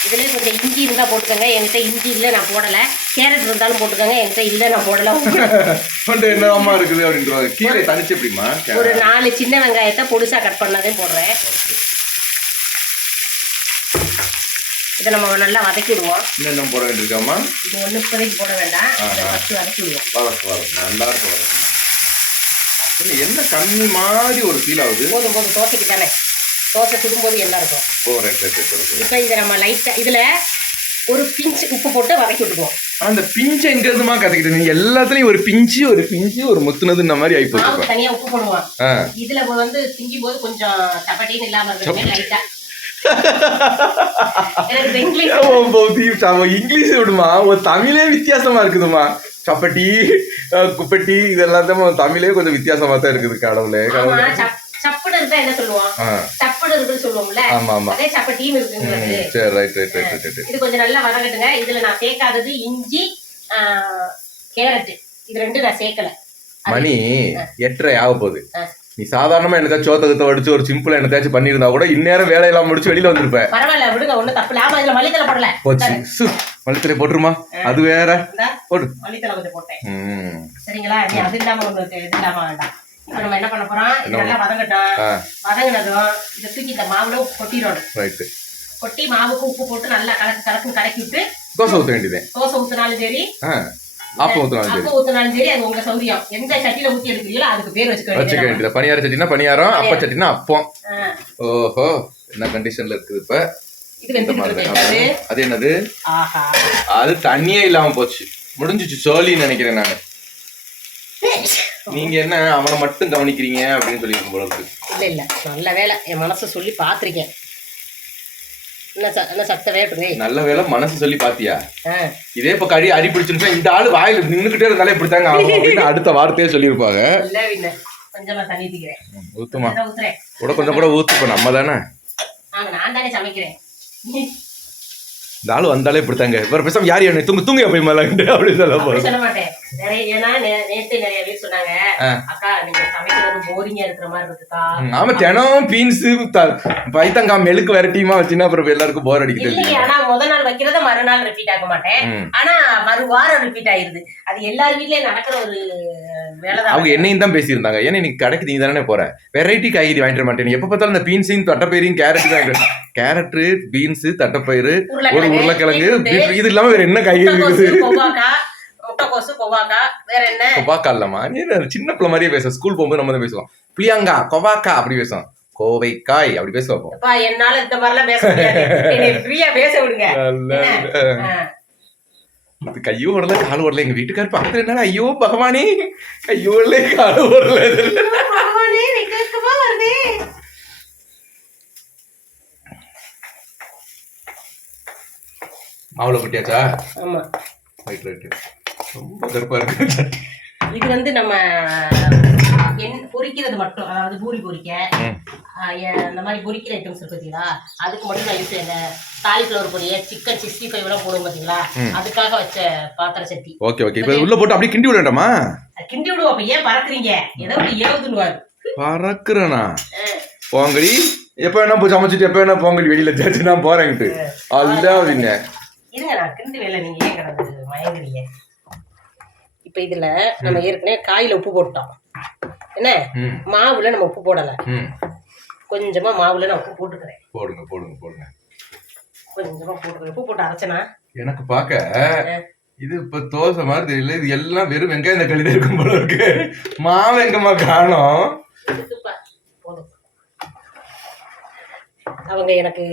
இதுலேயே கொஞ்சம் இஞ்சி இருந்தால் போட்டுக்கோங்க. என்கிட்ட இஞ்சி இல்லை, நான் போடலை. கேரட் இருந்தாலும் போட்டுக்கோங்க. என்கிட்ட இல்லை, நான் போடலை. என்னமா இருக்குது அப்படின்றது கீரை தனிச்சு எப்படிமா? ஒரு 4 சின்ன வெங்காயத்தை பொடிசா கட் பண்ணதையும் போடுறேன். இதை நம்ம நல்லா வதக்கி விடுவோம். இன்னும் போட வேண்டியிருக்காமா? இது ஒன்று இப்போதைக்கு போட வேண்டாம், ஃபஸ்ட்டு வதக்கி விடுவோம். நல்லா இருக்கும். என்ன கம்மி மாதிரி ஒரு ஃபீல் ஆகுது. போதும் தோசைக்கு தானே. தோசை சுடும்போது என்ன இருக்கும். இப்போ இதை நம்ம லைட்டாக இதில் 1 பிஞ்ச் உப்பு போட்டு வதக்கி விட்டுக்குவோம். அந்த பிஞ்சை எங்க இருந்துமா கத்துக்கிட்டு? நீங்க எல்லாத்துலயும் ஒரு பிஞ்சு ஒரு முத்துனதுன்ற மாதிரி ஆயி போச்சு. தனியா உப்பு போடுவோம். இதுல வந்து திங்கும் போது கொஞ்சம் சப்பட்டின்னு இல்லாம இருக்கணும் லைட்டா. இங்கிலீஷ் விடுமா, ஒரு தமிழே வித்தியாசமா இருக்குதுமா. சப்பட்டி குப்பட்டி இதெல்லாம் தமிழே கொஞ்சம் வித்தியாசமா தான் இருக்குது. கடவுளே சப்படு இருந்தா என்ன சொல்லுவோம், சப்படு இருக்குன்னு சொல்லுவோம்ல, அதே சப்பட்டியும் இருக்குங்கிறது. சரி ரைட் ரைட் ரைட் ரைட். இது கொஞ்சம் நல்லா வதங்கட்டுங்க. இதுல நான் சேர்க்காதது இஞ்சி கேரட், இது 2 நான் சேர்க்கல. மணி 8:30 ஆக போகுது. நீ சாதாரணமா எனக்காச்சும் சோத்தகத்தை வடிச்சு ஒரு சிம்பிளா எனக்காச்சும் பண்ணிருந்தா கூட இந்நேரம் வேலையெல்லாம் முடிச்சு வெளியில வந்திருப்பேன். பரவாயில்ல விடுங்க, ஒண்ணும் தப்பு இல்ல. ஆமா இதுல மல்லித்தலை போடல. போச்சு மல்லித்தலை போட்டுருமா, அது வேற போடு. மல்லித்தலை கொஞ்சம் போட்டேன் சரிங்களா. நீ அது இல்லாம ஒண்ணு இது இல்லாம வேண்டாம். இப்ப நம்ம என்ன பண்ண போறோம், இது நல்லா வதங்கட்டும். வதங்கினதும் இதை தூக்கி இந்த மாவுல கொட்டிடணும். ரைட். கொட்டி மாவுக்கு உப்பு போட்டு நல்லா கலக்கி விட்டு தோசை ஊத்த வேண்டியது. தோசை ஊத்தினாலும் சரி, அப்பம் ஊத்தினாலும் சரி, அது உங்க சௌரியம். எந்த சட்டியில ஊத்தி எடுக்கிறீங்களோ அதுக்கு பேர் வச்சுக்க வேண்டியது. பணியார சட்டினா பணியாரம், அப்ப சட்டினா அப்பம். ஓஹோ, என்ன கண்டிஷன்ல இருக்குது இப்ப? அது என்னது? அது தண்ணியே இல்லாம போச்சு, முடிஞ்சிச்சு சோழின்னு நினைக்கிறேன் நானு. நீங்க என்ன அவனை மட்டும் கவனிக்கிறீங்க அப்படின்னு சொல்லி போல இருக்கு. இல்ல நல்ல வேலை என் மனசை சொல்லி பாத்திருக்கேன். நல்ல வேலை மனசு சொல்லி பாத்தியா? இதே இப்ப கறி அரி பிடிச்சுன்னா இந்த ஆளு வாயில நின்னுகிட்டே இருந்தாலே இப்படித்தாங்க அப்படின்னு அடுத்த வார்த்தையே சொல்லியிருப்பாங்க. ஊத்துமா கூட கொஞ்சம் கூட ஊத்துப்ப, நம்ம தானே சமைக்கிறேன். இந்த ஆளு வந்தாலே இப்படித்தாங்க. இப்ப பேசாம யார் என்ன தூங்க போய் மேல அப்படின்னு சொல்ல மாட்டேன். நேத்து நிறைய பேர் சொன்னாங்க, அக்கா நீங்க சமைக்கிறது போரிங்கா இருக்கிற மாதிரி இருக்குக்கா. ஆமா, தினம் பீன்ஸ் பைத்தங்காய் மெழுக்கு வெரைட்டியுமா வச்சுன்னா அப்புறம் எல்லாருக்கும் போர் அடிக்குது. ஆனா முத நாள் வைக்கிறத மறுநாள் ரிப்பீட் ஆக மாட்டேன். ஆனா மறுவாரம் ரிப்பீட் ஆயிருது. அது எல்லார் வீட்லயும் நடக்கிற ஒரு வேலைதான். அவங்க என்னையும் தான் பேசியிருந்தாங்க, ஏன்னா நீ கடைக்கு நீ தானே போற, வெரைட்டி காய்கறி வாங்கிட்டு மாட்டேன். எப்ப பார்த்தாலும் இந்த பீன்ஸையும் தட்டைப்பயிரையும் கேரட் பீன்ஸ் தட்டைப்பயிறு ஒரு உருளைக்கிழங்கு இது இல்லாம வேற என்ன காய்கறி இருக்குது? கொவாக்கா இல்லம்மா, நீ சின்ன பிள்ளை மாதிரியே பேச. ஸ்கூல் போகும்போது நம்ம தான் பேசுவோம், புளியாங்கா கொவாக்கா அப்படி பேசுவோம், கோவைக்காய் அப்படி பேசுவோம். என்னால இந்த மாதிரிலாம் பேச முடியாது, ஃப்ரீயா பேச விடுங்க. கையோ உடல கால் உடல. எங்க வீட்டுக்காரர் பக்கத்துல என்ன, ஐயோ பகவானே கையோ உடல கால் உடல. மாவுல கொட்டியாச்சா? ஆமா, ரைட். ரொம்ப கருப்பா இருக்கு. இது வந்து நம்ம பொரிக்கிறது மட்டும், அதாவது பூரி பொரிக்க இந்த மாதிரி பொரிக்கிற ஐட்டம்ஸ் இருக்கு பாத்தீங்களா, அதுக்கு மட்டும் நான் யூஸ் செய்யல. காலிஃபிளவர் பொரிய, சிக்கன் 65 எல்லாம் போடுவோம் பாத்தீங்களா, அதுக்காக வச்ச பாத்திர சட்டி. ஓகே இப்ப உள்ள போட்டு அப்படியே கிண்டி விடண்டாமா? கிண்டி விடுவோம். அப்ப ஏன் பறக்குறீங்க? ஏதோ ஏவுதுன்னுவாரு. பறக்குறனா? போங்கடி, எப்ப வேணா போய் சமைச்சிட்டு எப்ப வேணா போங்கடி, வெளியில ஜாச்சு நான் போறேன்ட்டு அல்லாதீங்க. இருங்க நான் கிண்டி வேலை, நீங்க ஏன் கிடந்து மயங்குறீங்க? இப்ப இதுல நம்ம ஏற்கனவே காயில உப்பு போட்டோம். என்ன மாவுல நம்ம உப்பு போடல, கொஞ்சமா மாவுல நான் உப்பு போட்டுக்கிறேன். போடுங்க கொஞ்சமா போட்டுக்கிறேன். உப்பு போட்டு அரைச்சனா எனக்கு பாக்க இது இப்ப தோசை மாதிரி தெரியல, இது எல்லாம் வெறும் வெங்காயம் இந்த கழிதான் இருக்கும் போல இருக்கு. மாவு எங்கம்மா காணோம்? அவங்க எனக்கு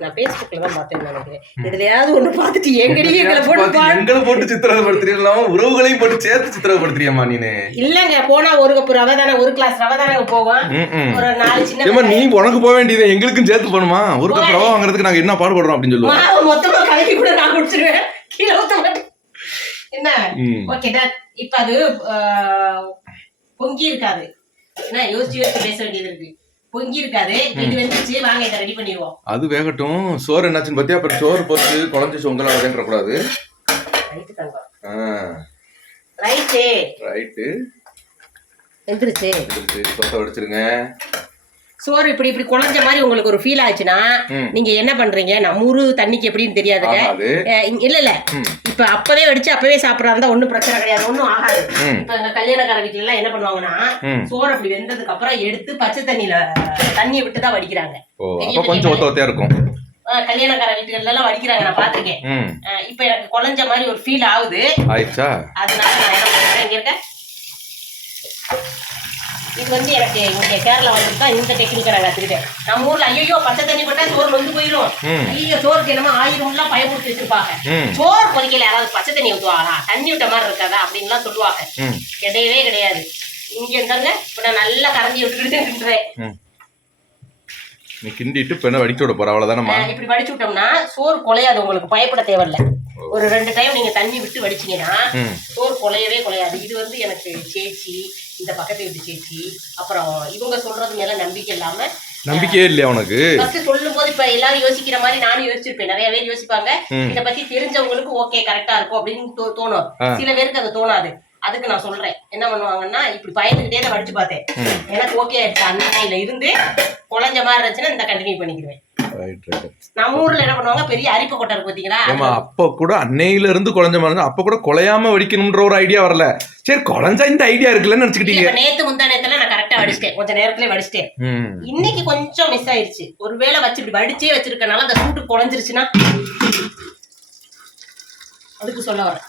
நான் பேஸ்புக்ல தான் பார்த்தேன்னு நினைக்கிறேன். இதுலயாவது ஒண்ணு பார்த்துட்டு எங்களை போட்டு சித்திரவதைப்படுத்துறீங்களா? உறவுகளையும் போட்டு சேர்த்து சித்திரவதைப்படுத்துறியம்மா நீனு? இல்லங்க, போனா ஒரு கப் ரவை தானே, ஒரு கிளாஸ் ரவை தானே போவோம். ஒரு 4 சின்ன நீ உனக்கு போக வேண்டியது எங்களுக்கும் சேர்த்து போணுமா? ஒரு கப் ரவை வாங்குறதுக்கு நாங்க என்ன பாடுபடுறோம் அப்படின்னு சொல்லுவோம். மொத்தமா கலக்கி கூட நான் குடிச்சிருவேன், கீழே ஊத்த மாட்டேன். என்ன ஓகே இப்ப அது பொங்கி இருக்காது. என்ன யோசிச்சு பேச வேண்டியது இருக்கு. பொங்கி இருக்காது, இது வெந்துச்சு. வாங்க இதை ரெடி பண்ணிடுவோம். அது வேகட்டும். சோறு என்னாச்சுன்னு பாத்தியா? அப்புறம் சோறு போட்டு குழஞ்சு சொங்கலாம் வரேன்ற கூடாது. ரைட்டு தங்கம். ரைட்டு வெந்துருச்சு. சோத்தை வடிச்சிருங்க. சோறு இப்படி குழஞ்ச மாதிரி உங்களுக்கு ஒரு ஃபீல் ஆச்சுன்னா நீங்க என்ன பண்றீங்க? நம்ம ஊரு தண்ணிக்கு எப்படின்னு தெரியாதுங்க. இல்ல இப்ப அப்பவே வடிச்சு அப்பவே சாப்பிடறதா ஒண்ணும் பிரச்சனை கிடையாது, ஒண்ணும் ஆகாது. இப்ப எங்க கல்யாணக்கார வீட்டுல எல்லாம் என்ன பண்ணுவாங்கன்னா, சோறு அப்படி வெந்ததுக்கு அப்புறம் எடுத்து பச்சை தண்ணியை விட்டுதான் வடிக்கிறாங்க. கல்யாணக்கார வீட்டுகள்ல எல்லாம் வடிக்கிறாங்க, நான் பாத்திருக்கேன். இப்ப எனக்கு குழஞ்ச மாதிரி ஒரு ஃபீல் ஆகுது. அதனால நான் என்ன பண்றேன், இங்க இருக்க இது வந்து எனக்கு இங்க கேரளா வந்துட்டு இந்த டெக்னிக்கை நான் கத்துக்கிட்டேன். நம்ம ஊர்ல ஐயோ பச்சை தண்ணி போட்டா சோறு வந்து போயிடும், ஐயோ சோறுக்கு என்னமோ 1000 பயமுறுத்தி வச்சிருப்பாங்க. சோறு கொதிக்கல யாராவது பச்சை தண்ணி ஊற்றுவாங்களா, தண்ணி விட்ட மாதிரி இருக்காதா அப்படின்லாம் சொல்லுவாங்க. கிடையவே கிடையாது. இங்க இருந்தாங்க இப்ப நான் நல்லா கரைஞ்சி விட்டுக்கிட்டு நீ கிண்டிட்டு இப்ப என்ன வடிச்சு விட போற? அவ்வளவுதானமா? இப்படி வடிச்சு விட்டோம்னா சோறு குலையாது, உங்களுக்கு பயப்பட தேவையில்லை. ஒரு 2 டைம் நீங்க தண்ணி விட்டு வடிச்சீங்கன்னா சோறு குலையவே குலையாது. இது வந்து எனக்கு சேச்சி, இந்த பக்கத்து வீட்டு சேச்சி, அப்புறம் இவங்க சொல்றது மேல நம்பிக்கை இல்லாம, நம்பிக்கையே இல்லையா உனக்கு? ஃபர்ஸ்ட் சொல்லும் போது இப்ப எல்லாரும் யோசிக்கிற மாதிரி நானும் யோசிச்சிருப்பேன். நிறைய பேர் யோசிப்பாங்க, இத பத்தி தெரிஞ்சவங்களுக்கு ஓகே கரெக்டா இருக்கும் அப்படின்னு தோணும். சில பேருக்கு அது தோணாது. அதுக்கு நான் சொல்றேன், என்ன பண்ணுவாங்கன்னா, இப்படி பயந்துகிட்டே தான் வடிச்சு பார்த்தேன், எனக்கு ஓகே ஆயிடுச்சு. அன்னையில இருந்து குழஞ்ச மாதிரி இருந்துச்சுன்னா இந்த கண்டினியூ பண்ணிக்கிறேன். நம்ம ஊர்ல என்ன பண்ணுவாங்க, பெரிய அரிப்பு கொட்டை இருக்கு பாத்தீங்களா? ஏமா அப்ப கூட அன்னையில இருந்து குழஞ்ச மாதிரி அப்ப கூட குலையாம வடிக்கணும்ன்ற ஒரு ஐடியா வரல. சரி குழஞ்சா இந்த ஐடியா இருக்குல்லன்னு நினைச்சுக்கிட்டீங்க. நேத்து முந்தா நேரத்துல நான் கரெக்டா வடிச்சிட்டேன், கொஞ்ச நேரத்துல வடிச்சிட்டேன். இன்னைக்கு கொஞ்சம் மிஸ் ஆயிருச்சு. ஒருவேளை வச்சு இப்படி வடிச்சே வச்சிருக்கனால அந்த சூட்டு குழஞ்சிருச்சுன்னா அதுக்கு சொல்ல வரேன்.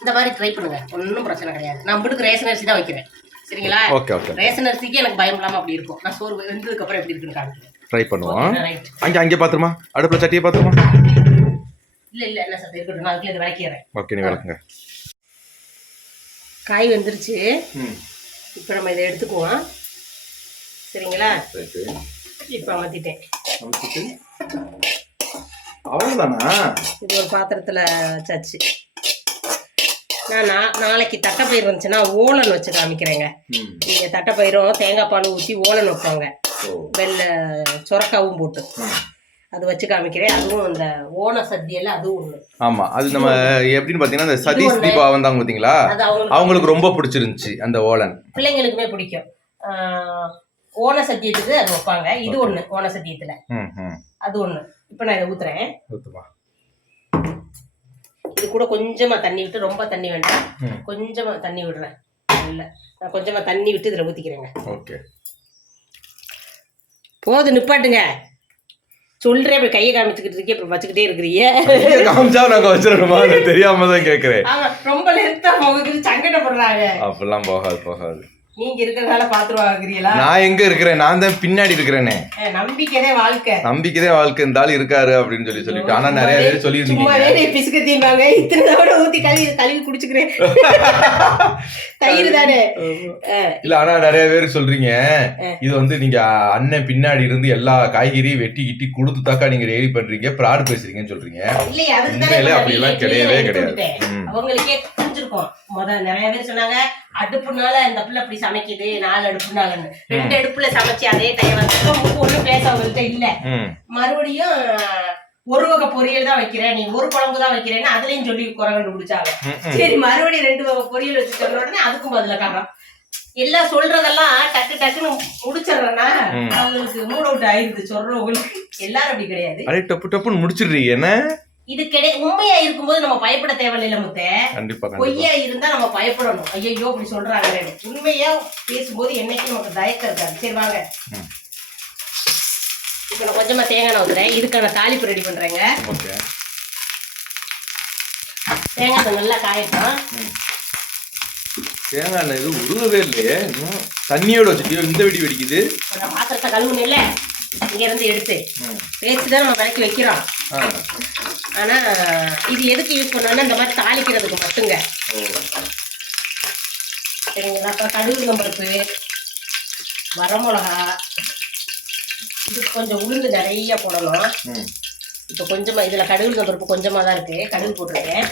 இந்த மாதிரி ட்ரை பண்ணுங்க, ஒன்றும் பிரச்சனை கிடையாது. நான் உங்களுக்கு ரேஷன் அரிசி தான் வைக்கிறேன், சரிங்களா? ரேஷன் அரிசிக்கு எனக்கு பயம் இல்லாம அப்படி இருக்கும். நான் சோறு வெந்ததுக்கு அப்புறம் எப்படி இருக்குன்னு காமிக்கிறேன். ட்ரை பண்ணுவோம். அங்கே பாத்துருமா, அடுப்புல சட்டியை பாத்துருமா? இல்ல என்ன சார் இருக்கட்டும், நான் அதுக்குள்ள இதை விளக்கிறேன். ஓகே, நீ விளக்குங்க. காய் வெந்துருச்சு. இப்போ நம்ம இதை எடுத்துக்குவோம், சரிங்களா? இப்போ அமர்த்திட்டேன். அவ்வளவுதானா? இது ஒரு பாத்திரத்துல வச்சாச்சு. நான் நாளைக்கு தட்டைப்பயிர் வந்துச்சுன்னா ஓலன் வச்சு காமிக்கிறேங்க. நீங்க தட்டைப்பயிரும் தேங்காய் பால் ஊற்றி ஓலன் வைப்பாங்க, வெள்ளை சொரக்காவும் போட்டு, அது வச்சு காமிக்கிறேன். அதுவும் இந்த ஓண சத்தியெல்லாம் அதுவும் ஒண்ணு. ஆமா, அது நம்ம எப்படின்னு பாத்தீங்கன்னா இந்த சதீஷ் தீபா வந்தாங்க பாத்தீங்களா, அவங்களுக்கு ரொம்ப பிடிச்சிருந்துச்சு அந்த ஓலன். பிள்ளைங்களுக்குமே பிடிக்கும். ஓண சத்தியத்துக்கு அது வைப்பாங்க. இது ஒண்ணு ஓண சத்தியத்துல, அது ஒண்ணு. இப்ப நான் இதை ஊத்துறேன். இது கூட கொஞ்சமா தண்ணி விட்டு, ரொம்ப தண்ணி வேண்டாம், கொஞ்சமா தண்ணி விடுறேன். இல்ல நான் கொஞ்சமா தண்ணி விட்டு இதுல ஊத்திக்கிறேங்க. ஓகே, போது நிப்பாட்டுங்க. சொல்றேன், இப்ப கையை காமிச்சுக்கிட்டு இருக்கே, இப்ப வச்சுக்கிட்டே இருக்கிறீங்க. காமிச்சா நாங்க வச்சிருக்கோமா தெரியாம தான் கேக்குறேன். ஆமா, ரொம்ப லென்த்தா போகுது, சங்கடப்படுறாங்க. அப்பெல்லாம் போகாது. நீங்க இருக்கிறதால பாத்துருவாங்கிறீங்களா? நான் எங்க இருக்கிறேன், நான் தான் பின்னாடி இருக்கிறேனே. நம்பிக்கைதே வாழ்க்கை இருந்தாலும் இருக்காரு அப்படின்னு சொல்லிட்டு. ஆனா நிறைய பேர் சொல்லியிருந்தீங்க பிசுக்க தீம்பாங்க, இத்தனை தவிர ஊத்தி கழுவி குடிச்சுக்கிறேன். தயிர் தானே. இல்ல, ஆனா நிறைய பேர் சொல்றீங்க இது வந்து நீங்க அண்ணன் பின்னாடி இருந்து எல்லா காய்கறியும் வெட்டி கிட்டி கொடுத்துதாக்கா நீங்க ரெடி பண்றீங்க, ப்ராட் பேசுறீங்கன்னு சொல்றீங்க. இல்லையா, அப்படி எல்லாம் கிடையவே கிடையாது. அவங்களுக்கே புரிஞ்சிருக்கும். நிறைய பேர் சொன்னாங்க அடுப்புனால இந்த பிள்ளை அப்படி சமைக்குது, 4 அடுப்புனாலன்னு. 2 அடுப்புல சமைச்சு அதே டைம் ஒண்ணும் பேச அவங்கள்ட்ட இல்ல. மறுபடியும் ஒரு வகை பொரியல் தான் வைக்கிறேன், நீ ஒரு குழம்பு தான் வைக்கிறேன்னு அதுலயும் சொல்லி குறை கண்டுபிடிச்சாங்க. சரி, மறுபடியும் 2 வகை பொரியல் வச்சு சொன்ன உடனே அதுக்கும் பதில காரணம். எல்லாம் சொல்றதெல்லாம் டக்குன்னு முடிச்சிடறேன்னா அவங்களுக்கு மூட் அவுட் ஆயிடுது. சொல்றவங்களுக்கு எல்லாரும் அப்படி கிடையாது, டப்புன்னு முடிச்சிடுறீங்க. என்ன இது உண்மையா இருக்கும்போது நம்ம பயப்பட தேவையில்லை முத்தே. பொய்யா இருந்தா நம்ம பயப்படணும். ஐயோ அப்படி சொல்றாங்க. உண்மையா பேசும்போது என்னைக்கு நமக்கு தயக்கம் இருக்காது. சரி வாங்க, இப்ப நான் கொஞ்சமா தேங்காய் ஊத்துறேன். இதுக்கான தாளிப்பு ரெடி பண்றேங்க. தேங்காய் நல்லா காயட்டும். தேங்காய் இது உருகவே இல்லையே, தண்ணியோட வச்சுட்டு இந்த வெடி வெடிக்குது. பாத்திரத்தை கழுவுன்னு இல்ல, இங்க இருந்து எடுத்து பேச்சுதான் நம்ம விலைக்கு வைக்கிறோம். ஆனா இது எதுக்கு யூஸ் பண்ணோம்னா இந்த மாதிரி தாளிக்கிறதுக்கு மட்டுங்க, சரிங்களா? அப்புறம் கடுகு பருப்பு, வரமிளகா, இதுக்கு கொஞ்சம் உளுந்து நிறைய போடணும். இப்போ கொஞ்சமா இதுல கடுகு பருப்பு கொஞ்சமா தான் இருக்கு, கடுகு போட்டுருக்கேன்.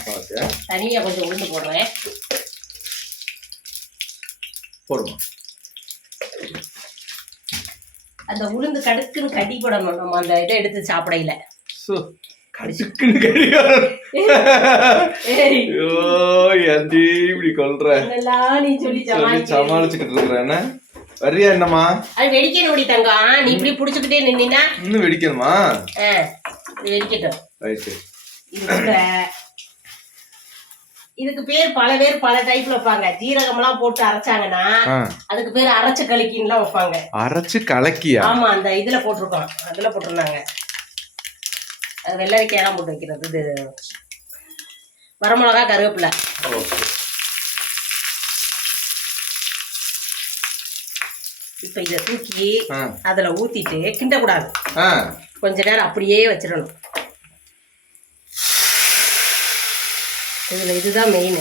தனியா கொஞ்சம் உளுந்து போடுறேன். அந்த உளுந்து கடுக்குன்னு கடிப்படணும். நம்ம அந்த இதை எடுத்து சாப்பிடையில சமாளிச்சுக்கிட்டு இருக்கிறேன். வரியா என்னமா? அது வெடிக்கணும். முடி தங்கம், நீ இப்படி புடிச்சுக்கிட்டே நின்னா இன்னும் வெடிக்கணுமா? வெடிக்கட்டும். இதுக்கு பேர் பல பேர் பல டைப்ல வைப்பாங்க. ஜீரகம் எல்லாம் போட்டு அரைச்சாங்கன்னா அதுக்கு பேர் அரைச்சு கலக்கின்னு வைப்பாங்க. அரைச்சு கலக்கியா? ஆமா, அந்த இதுல போட்டிருக்கோம், அதுல போட்டிருந்தாங்க. அது வெள்ளரிக்காயெல்லாம் போட்டு வைக்கிறது. இது வரமிளகா, கருவேப்பிலை. இப்ப இத தூக்கி அதுல ஊத்திட்டு கிண்டக்கூடாது, கொஞ்ச நேரம் அப்படியே வச்சிடணும். இதுல இதுதான் மெயின்.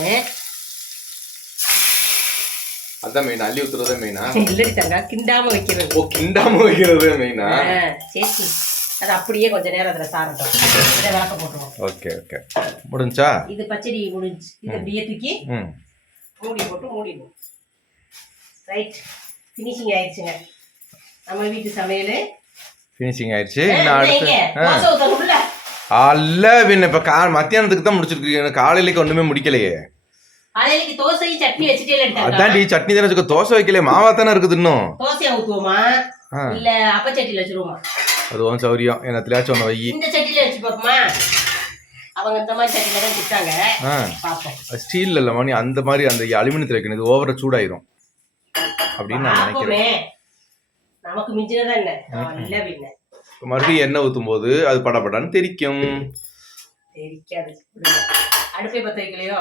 அதான் மெயின், அள்ளி ஊத்துறதே மெயினா? இல்லடி தங்க, கிண்டாம வைக்கிறது. ஓ, கிண்டாம வைக்கிறது மெயினா? சரி, அது அப்படியே கொஞ்ச நேரம் அதுல சாரட்டும். இதை விளக்க போட்டுருவோம். ஓகே, முடிஞ்சா? இது பச்சடி முடிஞ்சு. இது அப்படியே தூக்கி மூடி போட்டு மூடிடுவோம். ரைட், ஃபினிஷிங் ஆயிடுச்சுங்க நம்ம வீட்டு சமையல். ஃபினிஷிங் ஆயிடுச்சு. அல்ல பின்ன இப்ப மத்தியானத்துக்கு தான் முடிச்சிருக்கீங்க, காலையிலக்கு ஒண்ணுமே முடிக்கலையே. காலையிலக்கு தோசையும் சட்னி வச்சுட்டே. அதான் சட்னி தானே வச்சுக்க, தோசை வைக்கலையே, மாவா தானே இருக்குது இன்னும். தோசையா ஊத்துவோமா இல்ல அப்பச்சட்டியில வச்சிருவோமா? அதுவும் சௌரியம் என்னத்துலயாச்சும் ஒன்று வை. இந்த சட்டியில வச்சு பார்ப்போமா? அவங்க இந்த மாதிரி சட்டியில தான் திட்டாங்க. பார்ப்போம். ஸ்டீல்ல இல்ல மணி, அந்த மாதிரி அந்த அலுமினியத்தில் வைக்கணும். இது ஓவரா சூடாயிரும் அப்படின்னு நான் நினைக்கிறேன். நமக்கு மிஞ்சினதா என்ன இல்ல பின்ன. மறுபடியும் எண்ணெய் ஊற்றும் போது அது படபடான்னு தெரிக்கும். தெரிக்காது. அடுப்பை பத்த வைக்கலையோ?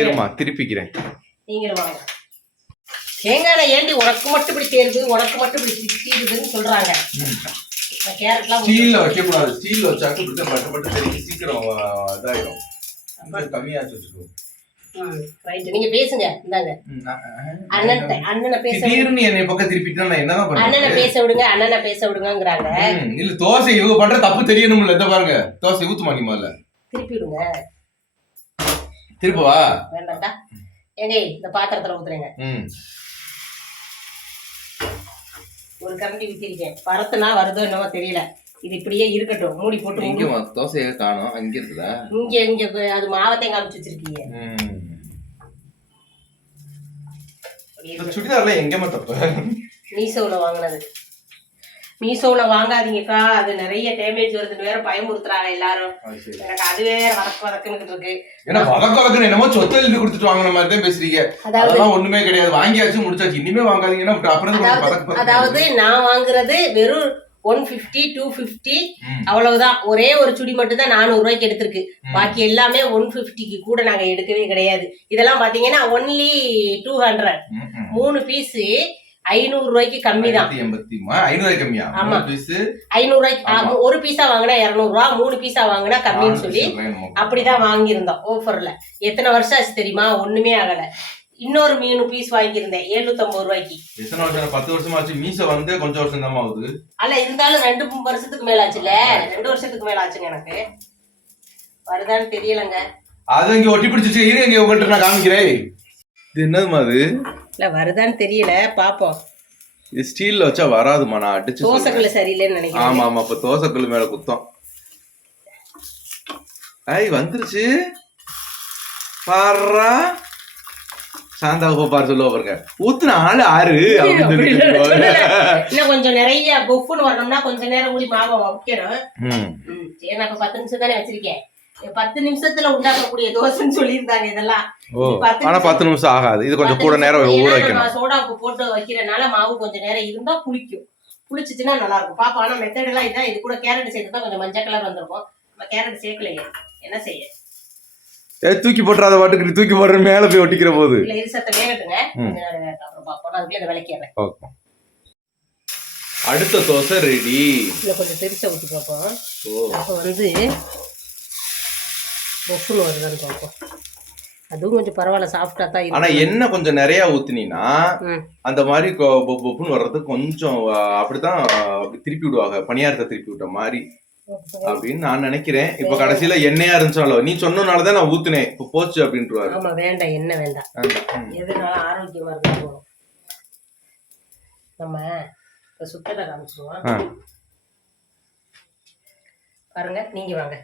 இருமா திருப்பிக்கிறேன். நீங்களும் வாங்க. தேங்காய் ஏண்டி உனக்கு மட்டும் இப்படி தேருது, உனக்கு மட்டும் இப்படி தீருதுன்னு சொல்றாங்க. ஸ்டீல்ல வைக்கக்கூடாது. ஸ்டீல்ல வச்சாக்க இப்படி பட்டு பட்டு தெரிஞ்சு சீக்கிரம் இதாயிரும். கம்மியாச்சு வச்சுக்கோ. நீங்க பேசுங்க. இந்தாங்க அண்ணனை பேச திடீர்னு என்னை பக்கம் திருப்பிட்டா நான் என்னதான் பண்ணுவேன்? அண்ணனை பேச விடுங்க, அண்ணனை பேச விடுங்கங்கறாங்க. இல்ல தோசை இவங்க பண்ற தப்பு தெரியணும்ல. இத பாருங்க, தோசை ஊத்துமா நீ முதல்ல திருப்பி விடுங்க. திருப்பவா வேண்டாம்டா. ஏங்க இந்த பாத்திரத்துல ஊத்துறேங்க. ஒரு கரண்டி ஊத்திருக்கேன். பரத்துனா வருதோ என்னவோ தெரியல. இது இப்படியே இருக்கட்டும், மூடி போட்டு. இங்க தோசையை காணோம். அங்க இருக்குதா? இங்க அது மாவத்தையும் காமிச்சு வச்சிருக்கீங்க. சுடிதார்ல எங்கேயுமே தப்பு. மீசோல வாங்கினது. மீசோல வாங்காதீங்கக்கா, அது நிறைய டேமேஜ் வருதுன்னு வேற பயமுறுத்துறாங்க எல்லாரும். எனக்கு அது வேற வதக்குன்னு இருக்கு. ஏன்னா வதக்கு என்னமோ சொத்தை எழுதி கொடுத்துட்டு வாங்கின மாதிரி தான் பேசுறீங்க. அதெல்லாம் ஒண்ணுமே கிடையாது. வாங்கியாச்சு முடிச்சாச்சு. இனிமே வாங்காதீங்கன்னா அப்புறம். அதாவது நான் வாங்குறது வெறும் 150 250 அவ்வளவுதான். ஒரே ஒரு சுடி மட்டும் தான் 400 ரூபாய்க்கு எடுத்திருக்கு. பாக்கி எல்லாமே 150க்கு கூட நாங்க எடுக்கவே கிடையாது. இதெல்லாம் பாத்தீங்கன்னா ஒன்லி 200. 3 பீஸ் 500 ரூபாய்க்கு கம்மி தான். 500 கம்மியா? ஆமா 500 ரூபாய்க்கு ஒரு பீஸா வாங்கினா 200 ரூபா, 3 பீஸா வாங்கினா கம்மின்னு சொல்லி அப்படிதான் வாங்கியிருந்தோம் ஆஃபர்ல. எத்தனை வருஷம் ஆச்சு தெரியுமா? ஒண்ணுமே ஆகல. இன்னொரு 3 பீஸ் வாங்கியிருந்தேன் 750 ரூபாய்க்கு. எத்தனை வருஷம்? 10 வருஷமா ஆச்சு. மீச வந்து கொஞ்சம் வருஷம் தான் ஆகுது. அல்ல இருந்தாலும் 2 வருஷத்துக்கு மேல ஆச்சுல. 2 வருஷத்துக்கு மேல ஆச்சுங்க. எனக்கு வருதான்னு தெரியலங்க. அது இங்க ஒட்டி பிடிச்சிச்சு. இரு, இங்க உங்கள்கிட்ட நான் காமிக்கிறேன். இது என்னதுமா அது? இல்ல வருதான்னு தெரியல, பாப்போம். இது ஸ்டீல்ல வச்சா வராதுமா. நான் அடிச்சு தோசைக்கல்லு சரியில்லைன்னு நினைக்கிறேன். ஆமா ஆமா, அப்ப தோசைக்கல்லு மேல குத்தம். ஐய் வந்துருச்சு பாரா. சாந்தாவை பாரு சொல்லுவா பாருங்க. ஊத்துன ஆளு ஆறு இன்னும் கொஞ்சம் நிறைய பொஃப்னு வரணும்னா கொஞ்ச நேரம் கூடி மாவை வைக்கணும். சரி, நான் இப்ப 10 நிமிஷம் தானே வச்சிருக்கேன். 10 நிமிஷத்துல உண்டாக்கக்கூடிய தோசைன்னு சொல்லியிருந்தாங்க. இதெல்லாம் 10 நிமிஷம் ஆகாது. இது கொஞ்சம் கூட நேரம் ஊற வைக்கணும். சோடா உப்பு போட்டு வைக்கிறனால மாவு கொஞ்சம் நேரம் இருந்தா புளிக்கும். புளிச்சுச்சுன்னா நல்லா இருக்கும். பாப்பா ஆனா மெத்தட் எல்லாம் இதான். இது கூட கேரட் சேர்த்துதான் கொஞ்சம் மஞ்சள் கலர் வந்திருக்கும். நம்ம கேரட் சேர்க்கலையே, என்ன செய்ய? தூக்கி போட்டுறாத வாட்டுக்கு. தூக்கி போடுற மேல போய் ஒட்டிக்கிற போது இல்ல இருசத்தை வேகட்டுங்க. அப்புறம் பாப்போம். நான் அதுக்குள்ள விளக்கிறேன். அடுத்த தோசை ரெடி. இல்ல கொஞ்சம் பெருசா ஊத்தி பார்ப்போம். அப்ப வந்து பொஃப்னு வருதான்னு பார்ப்போம். அதுவும் கொஞ்சம் பரவாயில்ல, சாஃப்டா தான் இருக்கு. ஆனா என்ன கொஞ்சம் நிறைய ஊத்துனீங்கன்னா அந்த மாதிரி பொஃப்னு வர்றது கொஞ்சம் அப்படித்தான். அப்படி திருப்பி விடுவாங்க, பணியாரத்தை திருப்பி விட்ட மாதிரி அப்படின்னு நான் நினைக்கிறேன். இப்ப கடைசியில எண்ணெயா இருந்துச்சாலோ நீ சொன்னனாலதான் நான் ஊத்துனேன். இப்ப போச்சு அப்படின்றாரு. ஆமா வேண்டாம், என்ன வேண்டாம். எதுனால ஆரோக்கியமா இருந்தா போதும். நம்ம இப்ப சுத்தத்தை காமிச்சிருவோம் பாருங்க. நீங்க வாங்க.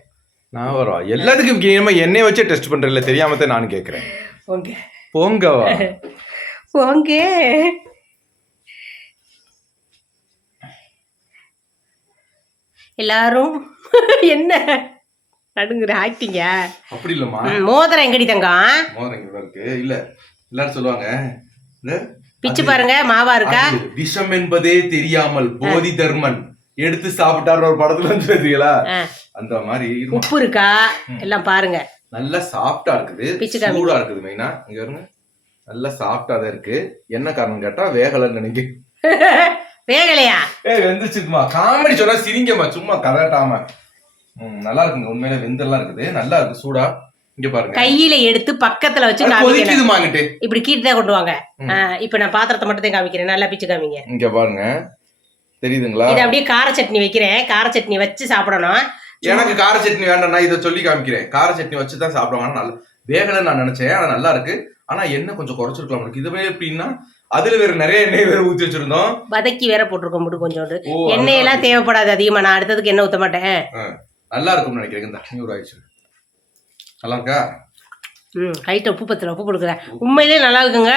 நான் வரோம். எல்லாத்துக்கும் எண்ணெய் வச்சு டெஸ்ட் பண்றேன். தெரியாமத்தான் நான் கேக்குறேன். போங்கவா போங்க. எல்லாரும் என்ன நடுங்குற ஆக்டிங்க? அப்படி இல்லம்மா. மோதிரம் எங்கடி தங்கம்? மோதிரம் எங்க இருக்கு? இல்ல எல்லாரும் சொல்லுவாங்க பிச்சு பாருங்க மாவா இருக்கா. விஷம் என்பதே தெரியாமல் போதி தர்மன் எடுத்து சாப்பிட்டாரு ஒரு படத்துல வந்துருக்கீங்களா? அந்த மாதிரி உப்பு இருக்கா எல்லாம் பாருங்க. நல்லா சாஃப்டா இருக்குது, சூடா இருக்குது. மெயினா இங்க பாருங்க, நல்லா சாஃப்டா தான் இருக்கு. என்ன காரணம் கேட்டா வேகலன்னு நினைக்கிறேன். வேகலையா? வெந்துச்சுமா. காமெடி சொன்னா சிரிங்கம்மா, சும்மா கதட்டாம. நல்லா இருக்குங்க, உண்மையில வெந்தெல்லாம் இருக்குது. நல்லா இருக்கு, சூடா. இங்க பாருங்க, கையில எடுத்து பக்கத்துல வச்சு காமிக்கிறேன். இப்படி கீட்டே கொண்டு வாங்க. இப்ப நான் பாத்திரத்தை மட்டும் தான் காமிக்கிறேன். நல்லா பிச்சு காமிங்க. இங்க பாருங்க, தெரியுதுங்களா? இது அப்படியே கார சட்னி வைக்கிறேன். கார சட்னி வச்சு சாப்பிடணும். எனக்கு கார சட்னி வேண்டாம், நான் இதை சொல்லி காமிக்கிறேன். கார சட்னி வச்சுதான் சாப்பிடுவாங்க. நல்லா வேகலன்னு நான் நினைச்சேன், ஆனா நல்லா இருக்கு. ஆனா என்ன கொஞ்சம் குறைச்சிருக்கலாம் இருக்கு. இதுவே எப்படின்னா அதுல வேற நிறைய எண்ணெய் வேற ஊத்தி வச்சிருந்தோம். வதக்கி வேற போட்டிருக்கோம் மட்டும் கொஞ்சோண்டு. எண்ணெய் எல்லாம் தேவைப்படாது அதிகமா. நான் அடுத்ததுக்கு எண்ணெய் ஊத்த மாட்டேன். நல்லா இருக்கும்னு நினைக்கிறேன். இந்த தண்ணி ஆயிடுச்சு. நல்லா இருக்கா? ஹைட் உப்பு பத்துல உப்பு கொடுக்குறேன். உண்மையிலேயே நல்லா இருக்குங்க.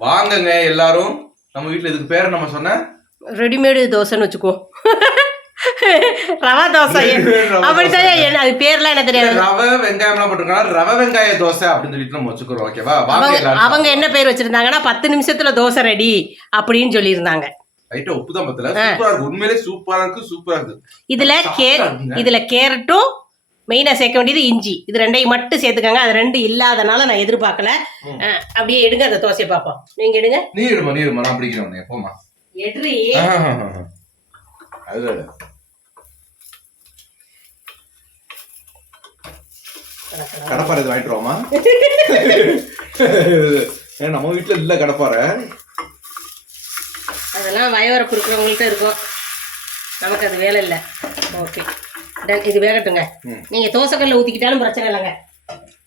வாங்கங்க எல்லாரும். நம்ம வீட்டுல இதுக்கு பேர நம்ம சொன்ன ரெடிமேடு தோசைன்னு வச்சுக்கோ. ரவா தோசை அப்படித்தான். அது பேர்லாம் என்ன தெரியாது. ரவை வெங்காயம் எல்லாம் போட்டிருக்காங்க. ரவை வெங்காய தோசை அப்படின்னு சொல்லிட்டு நம்ம வச்சுக்கிறோம். ஓகேவா? அவங்க என்ன பேர் வச்சிருந்தாங்கன்னா 10 நிமிஷத்துல தோசை ரெடி அப்படின்னு சொல்லியிருந்தாங்க. ரைட்டா, உப்பு தான் பத்தல. சூப்பரா இருக்கு, உண்மையிலே சூப்பரா இருக்கு. இதுல கேரட்டும் மெயினா சேர்க்க வேண்டியது இஞ்சி. இது ரெண்டையும் மட்டும் சேர்த்துக்காங்க. அது ரெண்டு இல்லாதனால நான் எதிர்பார்க்கல. அப்படியே எடுங்க அந்த தோசையை பார்ப்போம். நீங்க எடுங்க. நீ எடுமா நான் பிடிக்கிறேன். போமா எட்ரி. அது கடப்பாறை வாங்கிட்டு ரோமா. நம்ம வீட்டுல இல்ல கடப்பாறை. அதெல்லாம் வயவரப்பு இருக்கிறவங்கள்ட்ட இருக்கும். நமக்கு அது வேலை இல்லை. ஓகே, இது வேகட்டுங்க. நீங்க தோசைக்கல்ல ஊத்திக்கிட்டாலும் பிரச்சனை இல்லைங்க.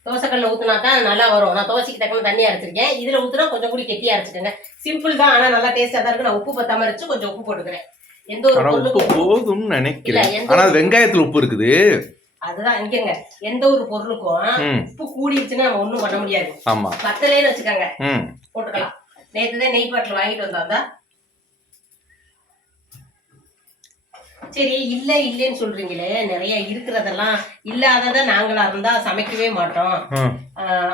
தோசைக்கல்ல ஊத்துனாக்கா நல்லா வரும். நான் தோசைக்கு தக்கன தண்ணி அரைச்சிருக்கேன். இதுல ஊத்துனா கொஞ்சம் கூடி கெட்டியா அரைச்சிக்கங்க. சிம்பிள் தான், ஆனா நல்லா டேஸ்டா தான் இருக்கு. நான் உப்பு பத்தாம அரைச்சு கொஞ்சம் உப்பு போட்டுக்கிறேன். எந்த ஒரு உப்பு போதும்னு நினைக்கிறேன். ஆனா வெங்காயத்துல உப்பு இருக்குது. அதுதான் இங்கங்க, எந்த ஒரு பொருளுக்கும் உப்பு கூடிடுச்சுன்னா நம்ம ஒண்ணும் பண்ண முடியாது. ஆமா, பத்தலைன்னு வச்சுக்கோங்க, போட்டுக்கலாம். நேத்துதான் நெய் பாட்டில் வாங்கிட்டு வந்தா. சரி, இல்லைன்னு சொல்றீங்களே, நிறைய இருக்கிறதெல்லாம் இல்லாதத நாங்களா இருந்தா சமைக்கவே மாட்டோம்.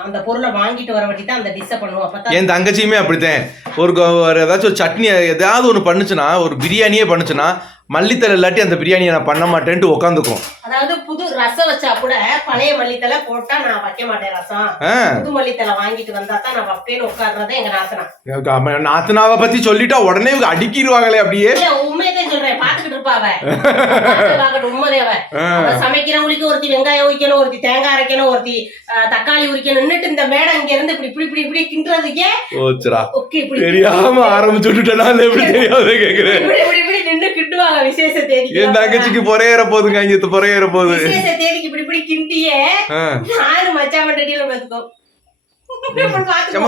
அந்த பொருளை வாங்கிட்டு வர வட்டி தான் அந்த டிஷ்ஷை பண்ணுவோம். அப்பதான் என் தங்கச்சியுமே அப்படித்தான். ஒரு ஏதாச்சும் ஒரு சட்னி ஏதாவது ஒண்ணு பண்ணுச்சுன்னா, ஒரு பிரியாணியே பண்ணுச்சுன்னா, மல்லித்தலை இல்லாட்டி அந்த பிரியாணியை நான் பண்ண மாட்டேன்ட்டு உட்காந்துக்கும். அதாவது புது ரசம் வச்சா கூட பழைய மல்லித்தலை போட்டா நான் வைக்க மாட்டேன் ரசம். புது மல்லித்தலை வாங்கிட்டு வந்தா தான் நான் வைப்பேன்னு உட்கார்றதே எங்க நாத்தனா. நாத்தனாவை பத்தி சொல்லிட்டா உடனே அடிக்கிடுவாங்களே. அப்படியே உண்மையதான் சொல்றேன், பாத்துக்கிட்டு இருப்பாவ. உண்மைதேவ சமைக்கிறவங்களுக்கு ஒருத்தி வெங்காயம் உரிக்கணும், ஒருத்தி தேங்காய் அரைக்கணும், ஒருத்தி தக்காளி உரிக்கணும். இந்த மேடம் இங்க இருந்து இப்படி இப்படி இப்படி கிண்டுறதுக்கே தெரியாம ஆரம்பிச்சுட்டா எப்படி தெரியாத கேக்குறேன். இப்படி நின்று கிண்டுவாங்க விசேஷ தேதிக்கு. என் தங்கச்சிக்கு பொறையேற போதுங்க, இங்க பொறையேற போகுது. விசேஷ தேதிக்கு இப்படி இப்படி கிண்டியே நானு மச்சான் மண்டடியில பாத்துக்கோ.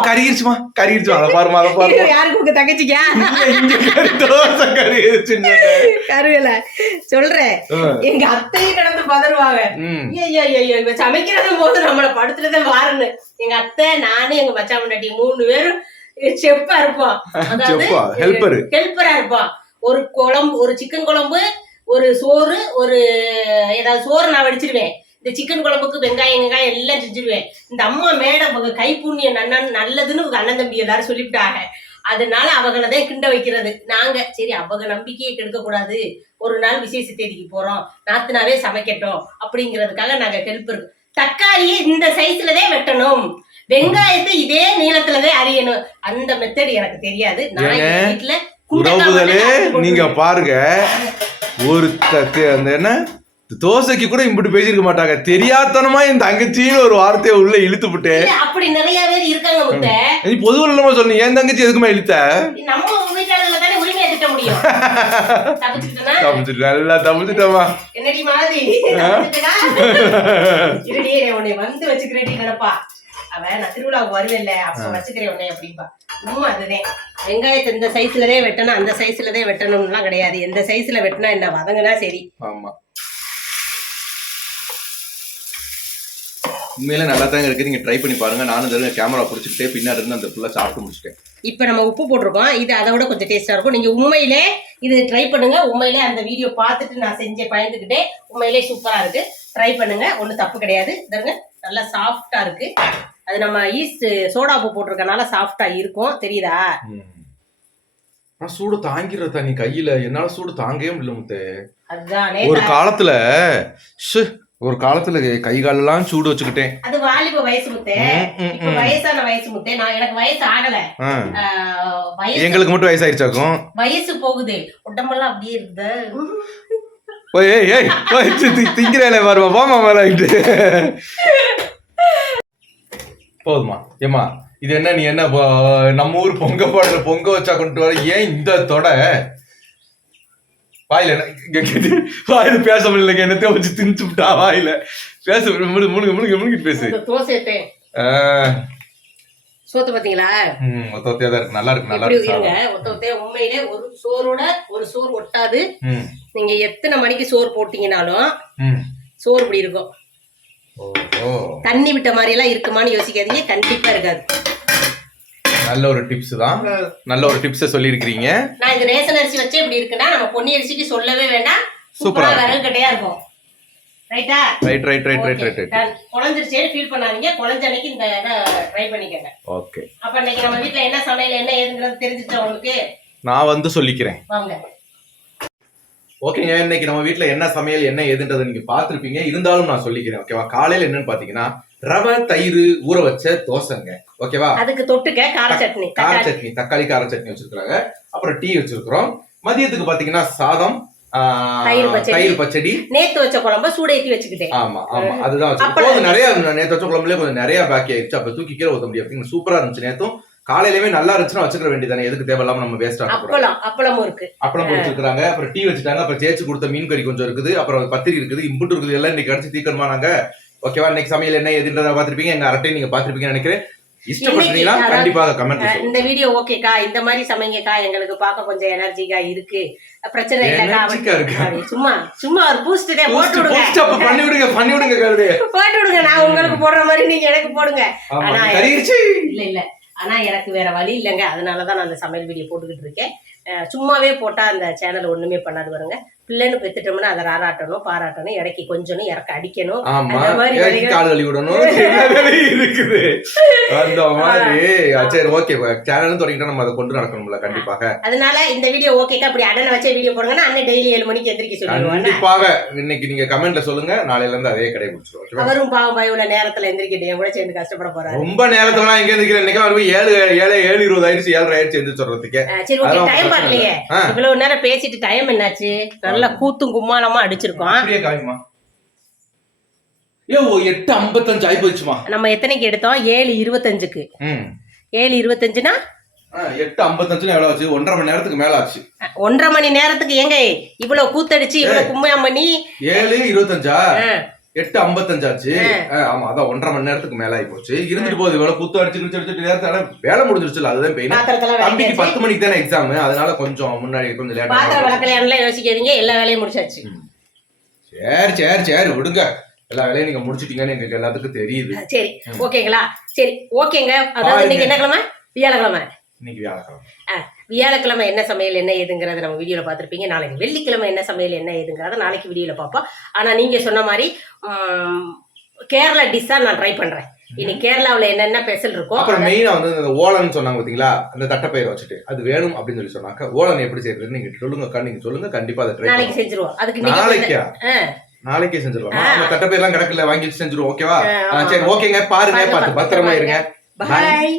கறியிருச்சுமா அதை பாருமா, அதை பாரு. யாருக்கு உங்க தங்கச்சிக்கா? கருவேல சொல்றேன், எங்க அத்தையும் கடந்து பதறுவாங்க. ஐயோ சமைக்கிறதும் போது நம்மள படுத்துறதே வாருன்னு. எங்க அத்தை, நானு, எங்க மச்சான் மண்டாட்டி 3 பேரும் செப்பா இருப்போம். அதாவது ஹெல்ப்பரா இருப்போம். ஒரு குழம்பு, ஒரு சிக்கன் குழம்பு, ஒரு சோறு, ஒரு ஏதாவது சோறு நான் வடிச்சிருவேன். இந்த சிக்கன் குழம்புக்கு வெங்காயம் எல்லாம் செஞ்சிருவேன். இந்த அம்மா மேடம் கைப்புண்ணியம் நல்லதுன்னு அண்ணன் தம்பி எல்லாரும் சொல்லிவிட்டாங்க. அதனால அவங்களதான் கிண்ட வைக்கிறது. நாங்க சரி அவங்க நம்பிக்கையை கெடுக்க கூடாது, ஒரு நாள் விசேஷ தேதிக்கு போறோம், நாத்துனாவே சமைக்கட்டும் அப்படிங்கிறதுக்காக நாங்க ஹெல்ப் இருக்கு. தக்காளியை இந்த சைஸ்லதான் வெட்டணும், வெங்காயத்தை இதே நீளத்துலதான் அறியணும். அந்த மெத்தட் எனக்கு தெரியாது. நான் வீட்டுல உறவுகளே நீங்க பாருங்க, ஒரு அந்த என்ன தோசைக்கு கூட இப்படி பேசிருக்க மாட்டாங்க. தெரியாதனமா என் தங்கச்சின்னு ஒரு வார்த்தையை உள்ள இழுத்து விட்டேன். அப்படி நிறைய பேர் இருக்காங்க. நீ பொதுவா இல்லாம சொன்ன என் தங்கச்சி எதுக்குமா இழுத்த? நம்ம வீட்டாளர்ல தானே உரிமையை திட்ட முடியும். தப்பிச்சுட்டு நல்லா தப்பிச்சுட்டமா. என்னடி மாதிரி இருடியே உன்னை வந்து வச்சுக்கிறேன் நினைப்பா. அவன் நான் திருவிழாவுக்கு வருவேன்ல அப்ப வச்சுக்கிறேன் உன்னை அப்படின்பா. உண்மை அதுதான். வெங்காயத்தை இந்த சைஸ்லதே வெட்டணும், அந்த சைஸ்லதே வெட்டணும்லாம் கிடையாது. எந்த சைஸ்ல வெட்டினா என்ன, வதங்கினா சரி. ஆமா, உண்மையில நல்லா தாங்க இருக்கு. நீங்க ட்ரை பண்ணி பாருங்க. நானும் தருங்க கேமரா பிடிச்சிட்டே பின்னாடி இருந்து அந்த ஃபுல்லா சாப்பிட்டு முடிச்சிட்டேன். இப்போ நம்ம உப்பு போட்டிருக்கோம், இது அதை விட கொஞ்சம் டேஸ்டா இருக்கும். நீங்க உண்மையிலே இது ட்ரை பண்ணுங்க. உண்மையிலே அந்த வீடியோ பார்த்துட்டு நான் செஞ்ச பயந்துக்கிட்டே உண்மையிலே சூப்பரா இருக்கு. ட்ரை பண்ணுங்க, ஒன்றும் தப்பு கிடையாது. தருங்க நல்லா சாஃப்டா இருக்கு. அது நம்ம ஈஸ்ட் சோடா உப்பு போட்டிருக்கனால சாஃப்டா இருக்கும், தெரியுதா? சூடு தாங்கிற தண்ணி கையில என்னால சூடு தாங்கவே முடியல முத்தே. அதுதானே ஒரு காலத்துல கை காலெல்லாம் சூடு வச்சுக்கிட்டேன். அது வாலிப வயசு முத்தே, இப்ப வயசான வயசு முத்தே. நான் எனக்கு வயசு ஆகல, எங்களுக்கு மட்டும் வயசாயிருச்சாக்கும். வயசு போகுது, உடம்பெல்லாம் அப்படியே இருக்குது. திங்கிறேன் வருவா போமா மேலாயிட்டு. போதுமா ஏமா, இது என்ன நீ என்ன நம்ம ஊர் பொங்க பாடுற பொங்க வச்சா கொண்டு வர, ஏன் இந்த தொட வாயில வாயில பேச முடியல, என்னத்தையும் வச்சு திணிச்சுட்டா வாயில பேச முழுங்கிட்டு பேசு. சோத்து பாத்தீங்களா? ஒத்தொத்தையா தான் இருக்கு, நல்லா இருக்கு, நல்லா இருக்கு. ஒத்தொத்தையா உண்மையிலே ஒரு சோறோட ஒரு சோறு ஒட்டாது. நீங்க எத்தனை மணிக்கு சோறு போட்டீங்கன்னாலும் சோறு இப்படி இருக்கும். தண்ணி விட்ட மாதிரி எல்லாம் இருக்குமான்னு யோசிக்காதீங்க, கண்டிப்பா இருக்காது. நல்ல ஒரு டிப்ஸ் தான், நல்ல ஒரு டிப்ஸை சொல்லியிருக்கிறீங்க. நான் இந்த ரேஷன் அரிசி வச்சே இப்படி இருக்குன்னா நம்ம பொன்னி அரிசிக்கு சொல்லவே வேண்டாம். சூப்பரா விறகு கட்டையா இருக்கும். ரைட்டா? ரைட். குழஞ்சிருச்சேன்னு ஃபீல் பண்ணாதீங்க. குழஞ்ச அன்னைக்கு இந்த இதை ட்ரை பண்ணிக்கங்க. ஓகே. அப்ப இன்னைக்கு நம்ம வீட்ல என்ன சமையல் என்ன ஏதுங்கிறது தெரிஞ்சுச்சா உங்களுக்கு? நான் வந்து சொல்லிக்கிறேன். வாங்க. ஓகேங்க, இன்னைக்கு நம்ம வீட்ல என்ன சமையல் என்ன ஏதுன்றதை நீங்க பாத்திருப்பீங்க. இருந்தாலும் நான் சொல்லிக்கிறேன். ஓகேவா? காலையில என்னன்னு பாத்தீங்கன்னா ரவை தயிர் ஊற வச்ச தோசைங்க. ஓகேவா? அதுக்கு தொட்டுக்க கார சட்னி, தக்காளி கார சட்னி வச்சிருக்காங்க. அப்புறம் டீ வச்சிருக்கிறோம். மதியத்துக்கு பாத்தீங்கன்னா சாதம், தயிர் பச்சடி, நேத்து வச்ச குழம்பு சூடேத்தி வச்சுக்கிட்டேன். ஆமா அதுதான் வச்சிருக்கோம். நிறைய நேத்து வச்ச குழம்புல கொஞ்சம் நிறைய பாக்கி ஆயிடுச்சு. அப்ப தூக்கி கீழே ஊத்த முடியாது. சூப்பரா இருந்துச்சு. நேத்தும் காலையிலவே நல்லா இருந்துச்சுன்னா வச்சுக்க வேண்டியதானே, எதுக்கு தேவையில்லாம நம்ம வேஸ்ட் ஆகக்கூடாது. அப்பளமும் இருக்கு, அப்பளம் வச்சிருக்காங்க. அப்புறம் டீ வச்சுட்டாங்க. அப்புறம் சேச்சு கொடுத்த மீன் கறி கொஞ்சம் இருக்குது. அப்புறம் பத்திரி இருக்குது, இம்புட்டு இருக்குது. எல்லாம் இன்னைக்கு அடிச்சு தீக்கணுமா நாங்க. ஓகேவா? இன்னைக்கு சமையல் என்ன எதுன்றத பாத்திருப்பீங்க. எங்க அரட்டை நீங்க பாத்திருப்பீங்கன்னு நினைக்கிறேன். இஷ்டப்பட்டீங்கன்னா கண்டிப்பாக கமெண்ட். இந்த வீடியோ ஓகேக்கா, இந்த மாதிரி சமைங்கக்கா, எங்களுக்கு பார்க்க கொஞ்சம் எனர்ஜிக்கா இருக்கு, பிரச்சனை இல்லக்கா, சும்மா ஒரு பூஸ்ட் போட்டு விடுங்க. பண்ணி விடுங்க கருது போட்டு விடுங்க. நான் உங்களுக்கு போடுற மாதிரி நீங்க எனக்கு போடுங்க. இல்ல ஆனா எனக்கு வேற வழி இல்லைங்க. அதனாலதான் நான் அந்த சமையல் வீடியோ போட்டுக்கிட்டு இருக்கேன். சும்மாவே போட்டா அந்த சேனல் ஒண்ணுமே பண்ணாது. வருங்க, பிள்ளைன்னு பெத்துட்டோம்னா அதை ராராட்டணும், பாராட்டணும், இறக்கி கொஞ்சம் இறக்க அடிக்கணும், அந்த மாதிரி கால் வலி விடணும் இருக்குது. அந்த மாதிரி சரி, ஓகே. சேனலும் தொடங்கிட்டா நம்ம அதை கொண்டு நடக்கணும்ல கண்டிப்பாக. அதனால இந்த வீடியோ ஓகேக்கா, அப்படி அடனை வச்ச வீடியோ போடுங்கன்னா அண்ணன் டெய்லி 7 மணிக்கு எந்திரிக்க சொல்லுவாங்க. கண்டிப்பாக இன்னைக்கு நீங்க கமெண்ட்ல சொல்லுங்க. நாளையில இருந்து அதே கடைபிடிச்சிருவோம். அவரும் பாவம் பயவுல நேரத்துல எந்திரிக்கிட்டு என் கூட சேர்ந்து கஷ்டப்பட போறாரு. ரொம்ப நேரத்துல எங்க எந்திரிக்கிறேன். இன்னைக்கு 7:20 ஆயிடுச்சு, 7:30 ஆயிடுச்சு எந்திரிச்சுறதுக்கு. சரி, ஓகே. டைம் பார்க்கலையே, இவ்வளவு நேரம் பேசிட்டு டைம் என்னாச்சு? நல்லா கூத்தும் கும்மாளமா அடிச்சிருக்கோம். 8:55 ஆயி போச்சுமா. நம்ம எத்தனைக்கு எடுத்தோம்? 7:25க்கு. 7:25னா 8:55 எவ்வளவு ஆச்சு? 1.5 மணி நேரத்துக்கு மேல ஆச்சு. 1.5 மணி நேரத்துக்கு ஏங்க இவ்வளவு கூத்தடிச்சு இவ்வளவு கும்மையம் பண்ணி? 7:25 8:55 ஆச்சு. ஆமா, அதான் 1.5 மணி நேரத்துக்கு மேல ஆகி போச்சு. இருந்துட்டு போகுது. இவ்வளவு குத்து அடிச்சு நேரத்தால வேலை முடிஞ்சிருச்சு. அதுதான் பெயின். தம்பிக்கு 10 மணிக்கு தானே எக்ஸாம். அதனால கொஞ்சம் முன்னாடி கொஞ்சம் லேட்டா. பாத்திரம் விளக்கலையான்லாம் யோசிக்காதீங்க, எல்லா வேலையும் முடிச்சாச்சு. சரி விடுங்க. எல்லா வேலையும் நீங்க முடிச்சிட்டீங்கன்னு எங்களுக்கு எல்லாத்துக்கும் தெரியுது. சரி, ஓகேங்களா? சரி, ஓகேங்க. அதாவது இன்னைக்கு என்ன கிழமை? வியாழக்கிழமை. இன்னைக்கு வியாழக்கிழமை. வியாழக்கிழமை என்ன சமையல் என்ன ஏதுங்கிறத நம்ம வீடியோல பார்த்துருப்பீங்க. நாளைக்கு வெள்ளிக்கிழமை என்ன சமையல் என்ன ஏதுங்கிறத நாளைக்கு வீடியோல பார்ப்போம். ஆனா நீங்க சொன்ன மாதிரி கேரளா டிஷ்ஷா நான் ட்ரை பண்றேன். இனி கேரளாவில் என்னென்ன ஸ்பெஷல் இருக்கும். அப்புறம் மெயினா வந்து இந்த ஓலன்னு சொன்னாங்க பாத்தீங்களா, அந்த தட்டைப்பயிரை வச்சுட்டு அது வேணும் அப்படின்னு சொல்லி சொன்னாங்க. ஓலன் எப்படி செய்யறது நீங்க சொல்லுங்க. நீங்க சொல்லுங்க, கண்டிப்பா அதை ட்ரை நாளைக்கு செஞ்சிருவோம். அதுக்கு நாளைக்கே செஞ்சிருவோம். நம்ம தட்டைப்பயிரெல்லாம் கிடக்கல, வாங்கி செஞ்சிருவோம். ஓகேவா? சரி, ஓகேங்க. பாருங்க, பார்த்து பத்திரமா இருங்க. பாய்.